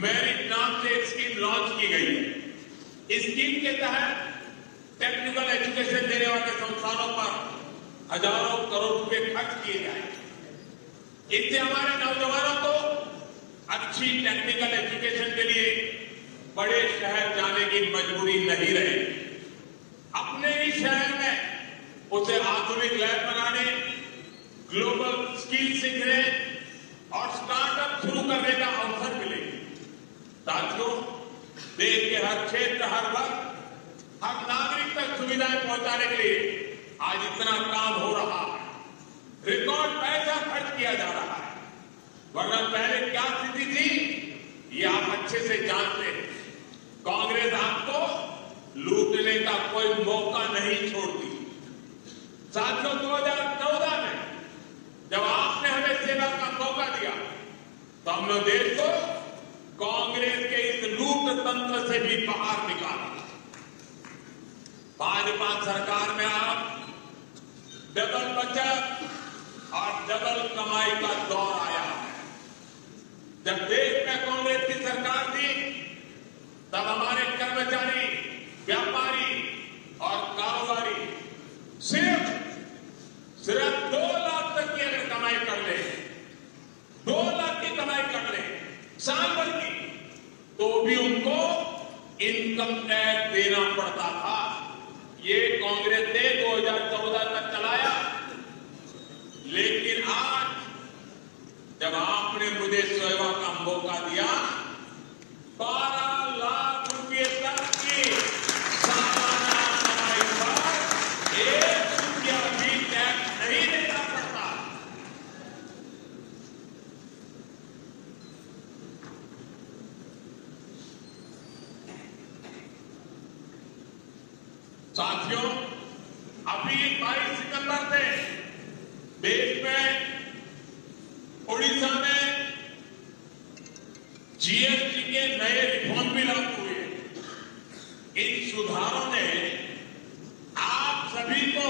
मेरिट नाम से एक स्कीम लॉन्च की गई है। इस स्कीम के तहत टेक्निकल एजुकेशन देने वाले संस्थानों पर हजारों करोड़ रुपए खर्च किए जाएंगे। इससे हमारे नौजवानों को अच्छी टेक्निकल एजुकेशन के लिए बड़े शहर जाने की मजबूरी नहीं रहेगी। अपने ही शहर में उसे आधुनिक लैब बनाने, ग्लोबल स्किल सीखने और स्टार्टअप शुरू करने का अवसर मिलेगा। साथियों, देश के हर क्षेत्र, हर वर्ग, हर नागरिक तक सुविधाएं पहुंचाने के लिए आज इतना काम हो रहा है। रिकॉर्ड पैसा खर्च किया जा रहा है। वरना पहले क्या स्थिति थी, ये आप अच्छे से जानते हैं। कांग्रेस आपको लूटने का कोई मौका नहीं छोड़ती। साथियों, 2014 में जब आपने हमें सेवा का मौका दिया, तो हमने देश को कांग्रेस के इस लूट तंत्र से भी बाहर निकाला। भाजपा सरकार में आप डबल बचत और डबल कमाई का दौर आया है। जब देश में कांग्रेस की सरकार थी, तब हमारे कर्मचारी, व्यापारी और कारोबारी सिर्फ 2 लाख तक की अगर कमाई कर ले, 2 लाख की कमाई कर ले साल भर की, तो भी उनको इनकम टैक्स देना पड़ता था। ये कांग्रेस ने 2014 तक चलाया। लेकिन आज जब आपने मुझे सेवा का मौका दिया, 12 लाख रुपए तक की सालाना कमाई पर 1 रुपया भी टैक्स नहीं देना पड़ता। साथियों, अभी 22 सितंबर से देश में, उड़ीसा में जीएसटी के नए रिफॉर्म भी लागू हुए। इन सुधारों ने आप सभी को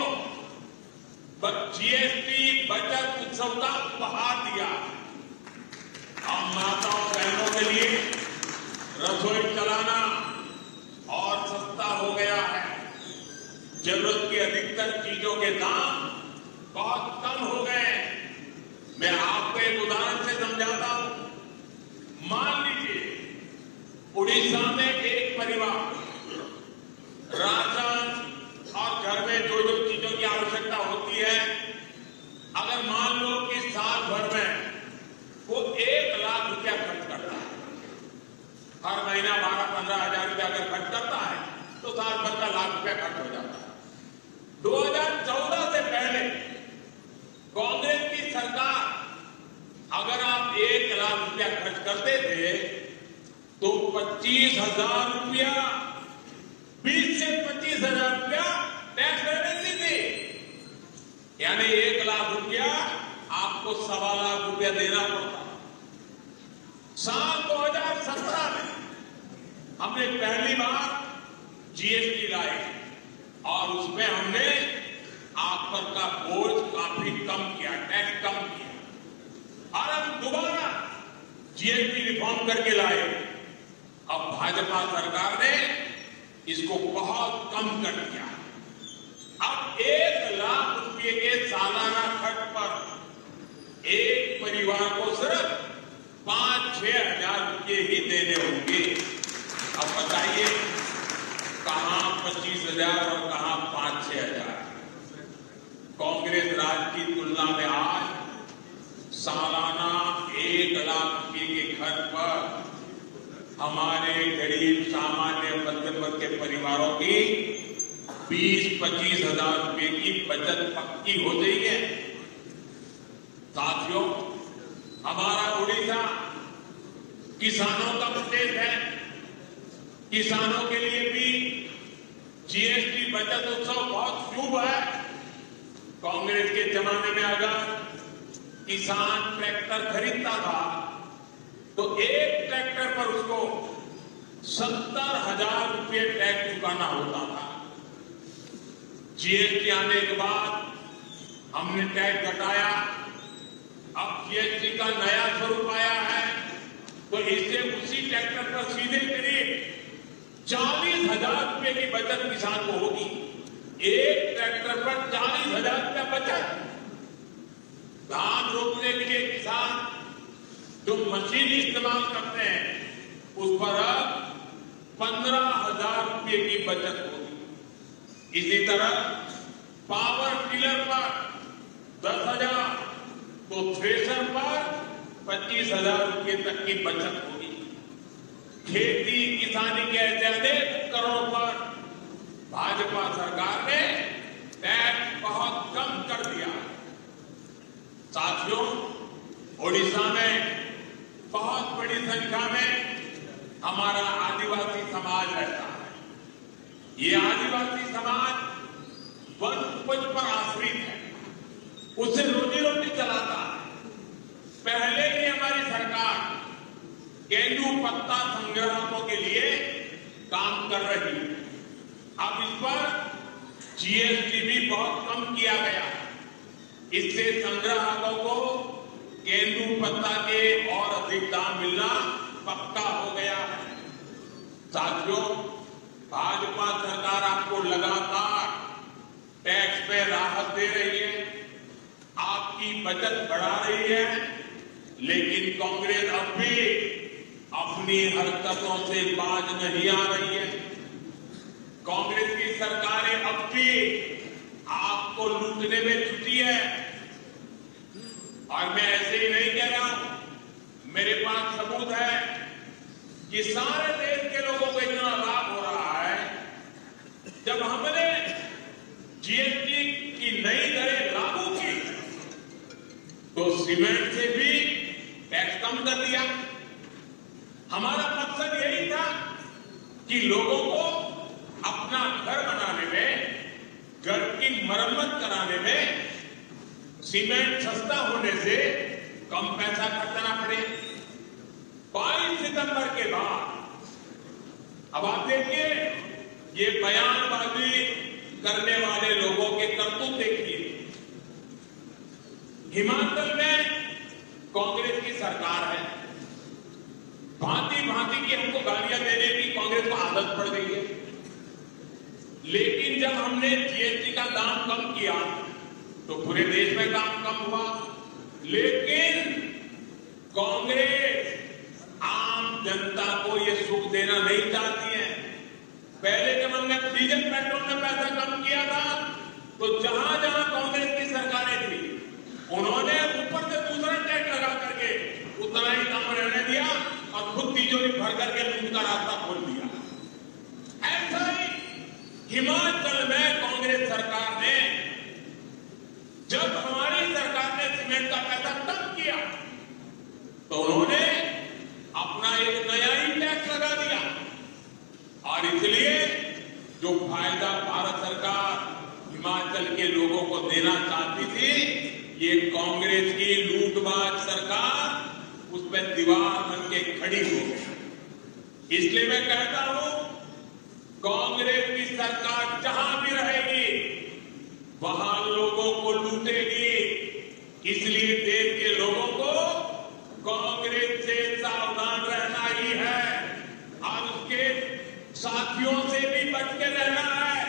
जीएसटी बचत उत्सव का उपहार दिया। हम माताओं बहनों के लिए रसोई चलाना और सस्ता हो गया है। जरूरत की अधिकतर चीजों के दाम बहुत कम हो गए हैं। मैं आपको एक उदाहरण से समझाता हूं। मान लीजिए उड़ीसा में एक परिवार राशन और घर में जो चीजों की आवश्यकता होती है, अगर मान लो कि साल भर में वो 1 लाख रुपया खर्च करता है, हर महीना 12-15 हजार रुपया अगर खर्च करता है तो साल भर का लाख रुपया खर्च हो जाता है। 2014 से पहले कांग्रेस की सरकार, अगर आप 1 लाख रुपया खर्च करते थे तो 25,000 रुपया, 20 से 25,000 रुपया टैक्स देती थी। यानी 1 लाख रुपया आपको 1.25 लाख रुपया देना पड़ता। साल 2017 में हमने पहली बार जीएसटी लाए और उसमें हमने आप पर का बोझ काफी कम किया, टैक्स कम किया और हम दोबारा जीएसटी रिफॉर्म करके लाए। अब भाजपा सरकार ने इसको बहुत कम कर दिया। अब 1 लाख रुपए के सालाना खर्च पर एक परिवार को सिर्फ 5-6 हजार रुपये ही देने होंगे। अब बताइए कहां 25,000 और कहां 5-6 हजार। कांग्रेस राज की तुलना में आज सालाना 1 लाख रुपये के खर्च पर हमारे गरीब सामान्य मध्यम वर्ग के परिवारों की 20-25 हजार रुपये की बचत पक्की हो गई है। साथियों, हमारा उड़ीसा किसानों का प्रदेश है। किसानों के लिए भी जीएसटी बचत उत्सव बहुत शुभ है। कांग्रेस के जमाने में अगर किसान ट्रैक्टर खरीदता था तो एक ट्रैक्टर पर उसको 70,000 रुपये टैक्स चुकाना होता था। जीएसटी आने के बाद हमने टैक्स घटाया। अब जीएसटी का नया स्वरूप आया है तो इससे उसी ट्रैक्टर पर सीधे करीब 40,000 रुपये की बचत किसान को होगी। एक ट्रैक्टर पर 40,000 रुपया बचत। धान रोपने के लिए किसान जो मशीन इस्तेमाल करते हैं उस पर अब 15,000 रुपये की बचत होगी। इसी तरह पावर टिलर पर 10,000 तो थ्रेशर पर 25,000 रुपये तक की बचत होगी। खेती किसानी के ऐसे अनेक उपकरणों पर भाजपा सरकार ने टैक्स बहुत कम कर दिया। साथियों, ओडिशा में बहुत बड़ी संख्या में हमारा आदिवासी समाज रहता है। ये आदिवासी समाज वन उपज पर आश्रित है, उससे रोजी रोटी चलाता है। पहले ही हमारी सरकार केंदू पत्ता संग्राहकों के लिए काम कर रही है। अब इस पर जीएसटी भी बहुत कम किया गया। इससे संग्राहकों को केंदू पत्ता के और अधिक दाम मिलना पक्का हो गया है। साथियों, भाजपा सरकार आपको लगातार टैक्स पे राहत दे रही है, आपकी बचत बढ़ा रही है, लेकिन कांग्रेस अब भी अपनी हरकतों से बाज नहीं आ रही है। कांग्रेस की सरकारें अब भी आपको लूटने में जुटी है। और मैं ऐसे ही नहीं कह रहा हूं, मेरे पास सबूत है कि सारे देश के लोगों को इतना लाभ हो रहा है। जब हमने जीएसटी की नई दरें लागू की तो सीमेंट से भी टैक्स कम कर दिया। हमारा मकसद यही था कि लोगों को अपना घर बनाने में, घर की मरम्मत कराने में सीमेंट सस्ता होने से कम पैसा खर्चना पड़े। 22 सितंबर के बाद अब आप देखिए, ये बयानबाजी करने वाले लोगों के करतूत देखिए। हिमाचल में कांग्रेस की सरकार है, भांति भांति की हमको गालियां देने की कांग्रेस को आदत पड़ गई है। लेकिन जब हमने जीएसटी का दाम कम किया तो पूरे देश में दाम कम हुआ। लेकिन कांग्रेस आम जनता को ये सुख देना नहीं चाहती है। पहले जब हमने डीजल पेट्रोल में पैसा कम किया था तो जहां जहां कांग्रेस की सरकारें थी उन्होंने ऊपर से दूसरा टैक्स लगा करके उतना ही दाम रहने दिया और खुद तिजोरी भर करके लूट का रास्ता खोल दिया। ऐसा ही हिमाचल में कांग्रेस सरकार ने, जब हमारी सरकार ने सीमेंट का पैसा कम किया तो उन्होंने अपना एक नया ही टैक्स लगा दिया। और इसलिए जो फायदा भारत सरकार हिमाचल के लोगों को देना चाहती थी, ये कांग्रेस की लूटबाज सरकार उस पर दीवार बन के खड़ी हो गई। इसलिए मैं कहता हूं, कांग्रेस की सरकार जहां भी रहेगी वहां लोगों को लूटेगी। इसलिए देश के लोगों को कांग्रेस से सावधान रहना ही है और उसके साथियों से भी बच के रहना है।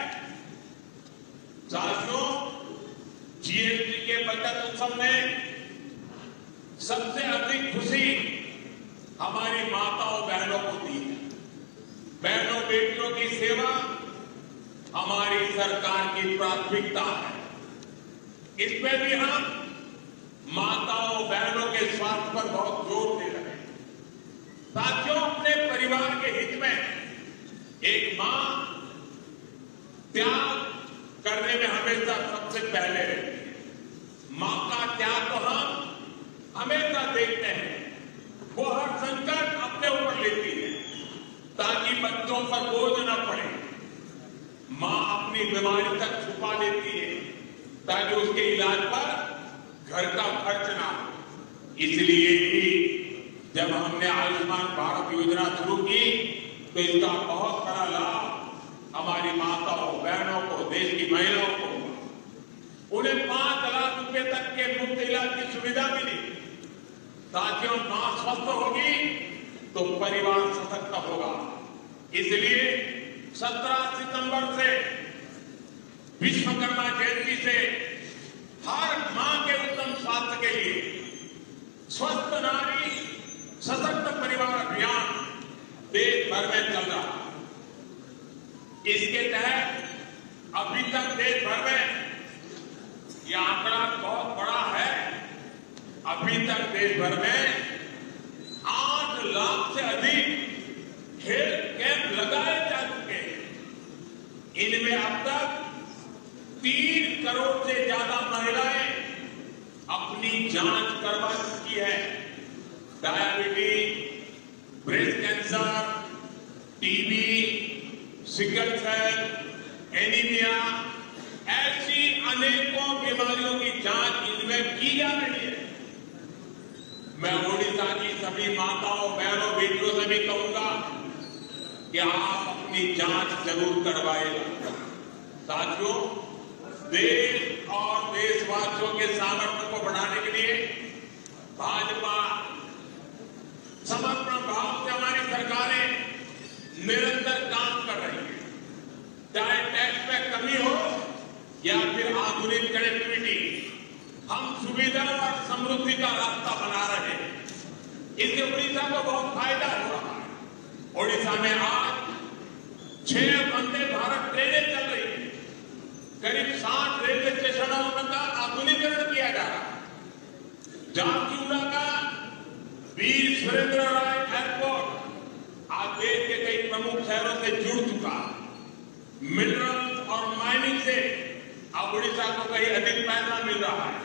साथियों, जीएसटी के बचत उत्सव में सबसे अधिक खुशी हमारी माताओं बहनों को दी है। बहनों बेटियों की सेवा हमारी सरकार की प्राथमिकता है। इसमें भी हम माताओं बहनों के स्वास्थ्य पर बहुत जोर दे रहे हैं। साथियों, अपने परिवार के हित में एक मां त्याग करने में हमेशा सबसे पहले रहती है। मां का त्याग तो हम हमेशा देखते हैं। वो हर संकट अपने ऊपर लेती है ताकि बच्चों पर बोझ न पड़े। मां अपनी बीमारी तक छुपा लेती है ताकि उसके इलाज पर घर का खर्च ना हो। इसलिए ही जब हमने आयुष्मान भारत योजना शुरू की तो इसका बहुत बड़ा लाभ हमारी माताओं बहनों को, देश की महिलाओं को। उन्हें 5 लाख रुपए तक के मुफ्त इलाज की सुविधा मिली। साथियों, मां स्वस्थ होगी तो परिवार सशक्त होगा। इसलिए 17 सितंबर से विश्वकर्मा जयंती से हर मां के उत्तम स्वास्थ्य के लिए स्वस्थ नारी सशक्त परिवार अभियान देश भर में चल रहा है। इसके तहत अभी तक देश भर में यह आंकड़ा बहुत बड़ा है। अभी तक देश भर में 8 लाख से अधिक हेल्थ कैंप लगाए जा चुके हैं। इनमें अब तक 3 करोड़ से ज्यादा महिलाएं अपनी जांच करवा चुकी है। Diabetes, breast cancer, TB, sickle cell, anaemia, ऐसी अनेकों बीमारियों की जांच इनमें की जा रही है। मैं ओडिशा की सभी माताओं बहनों बेटियों से भी कहूंगा कि आप अपनी जांच जरूर करवाएगा। साथियों, देश और देशवासियों के सामर्थ्य को बढ़ाने के लिए भाजपा समर्पण भाव से हमारी सरकारें निरंतर काम कर रही है। चाहे टैक्स में कमी हो या फिर आधुनिक कनेक्टिविटी, हम सुविधा और समृद्धि का रास्ता बना रहे हैं। इससे उड़ीसा को बहुत फायदा हो रहा है। उड़ीसा में आज 6 वंदे भारत ट्रेनें चल रही है। करीब 60 रेलवे स्टेशनों का आधुनिकीकरण किया जा रहा है। झारखंड का वीर सुरेंद्र राय एयरपोर्ट आज देश के कई प्रमुख शहरों से जुड़ चुका है। मिनरल्स और माइनिंग से अब उड़ीसा को कहीं अधिक पैसा मिल रहा है।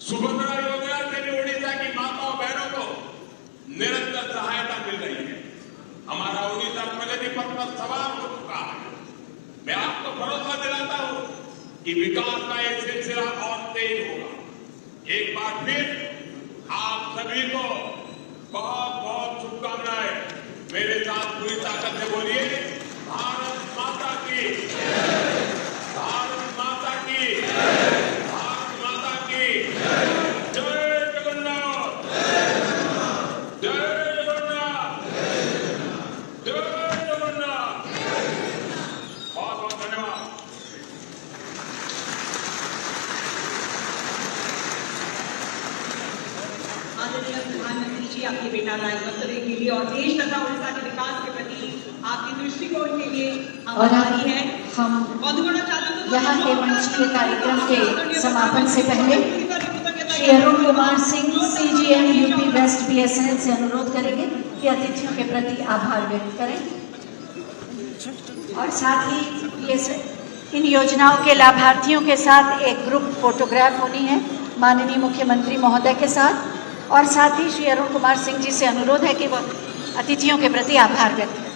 सुभद्रा योजना से भी उड़ीसा की माताओं बहनों को निरंतर सहायता मिल रही है। हमारा उड़ीसा प्रगति पथ पर सवार हो चुका है। कि विकास का एक सिलसिला और तेज होगा। एक बार फिर आप सभी को बहुत बहुत शुभकामनाएं। मेरे साथ पूरी ताकत से बोलिए, भारत माता की, भारत माता की, भारत माता की जय जगन्नाथ, जय जगन्नाथ, जय जगन्नाथ। बहुत बहुत धन्यवाद। आदरणीय प्रधानमंत्री जी, आपके बेटा वक्तव्य के लिए और देश तथा उड़ीसा के विकास के प्रति आपके दृष्टिकोण के लिए हम और आभारी हैं। हम बंधुगणों, चालकों, यहाँ के मंचीय कार्यक्रम के समापन से पहले Shri Arun Kumar Singh CGN UP west BSNL से अनुरोध करेंगे कि अतिथियों के प्रति आभार व्यक्त करें और साथ ही इन योजनाओं के लाभार्थियों के साथ एक ग्रुप फोटोग्राफ होनी है माननीय मुख्यमंत्री महोदय के साथ। और साथ ही श्री अरुण कुमार सिंह जी से अनुरोध है कि वह अतिथियों के प्रति आभार व्यक्त करें।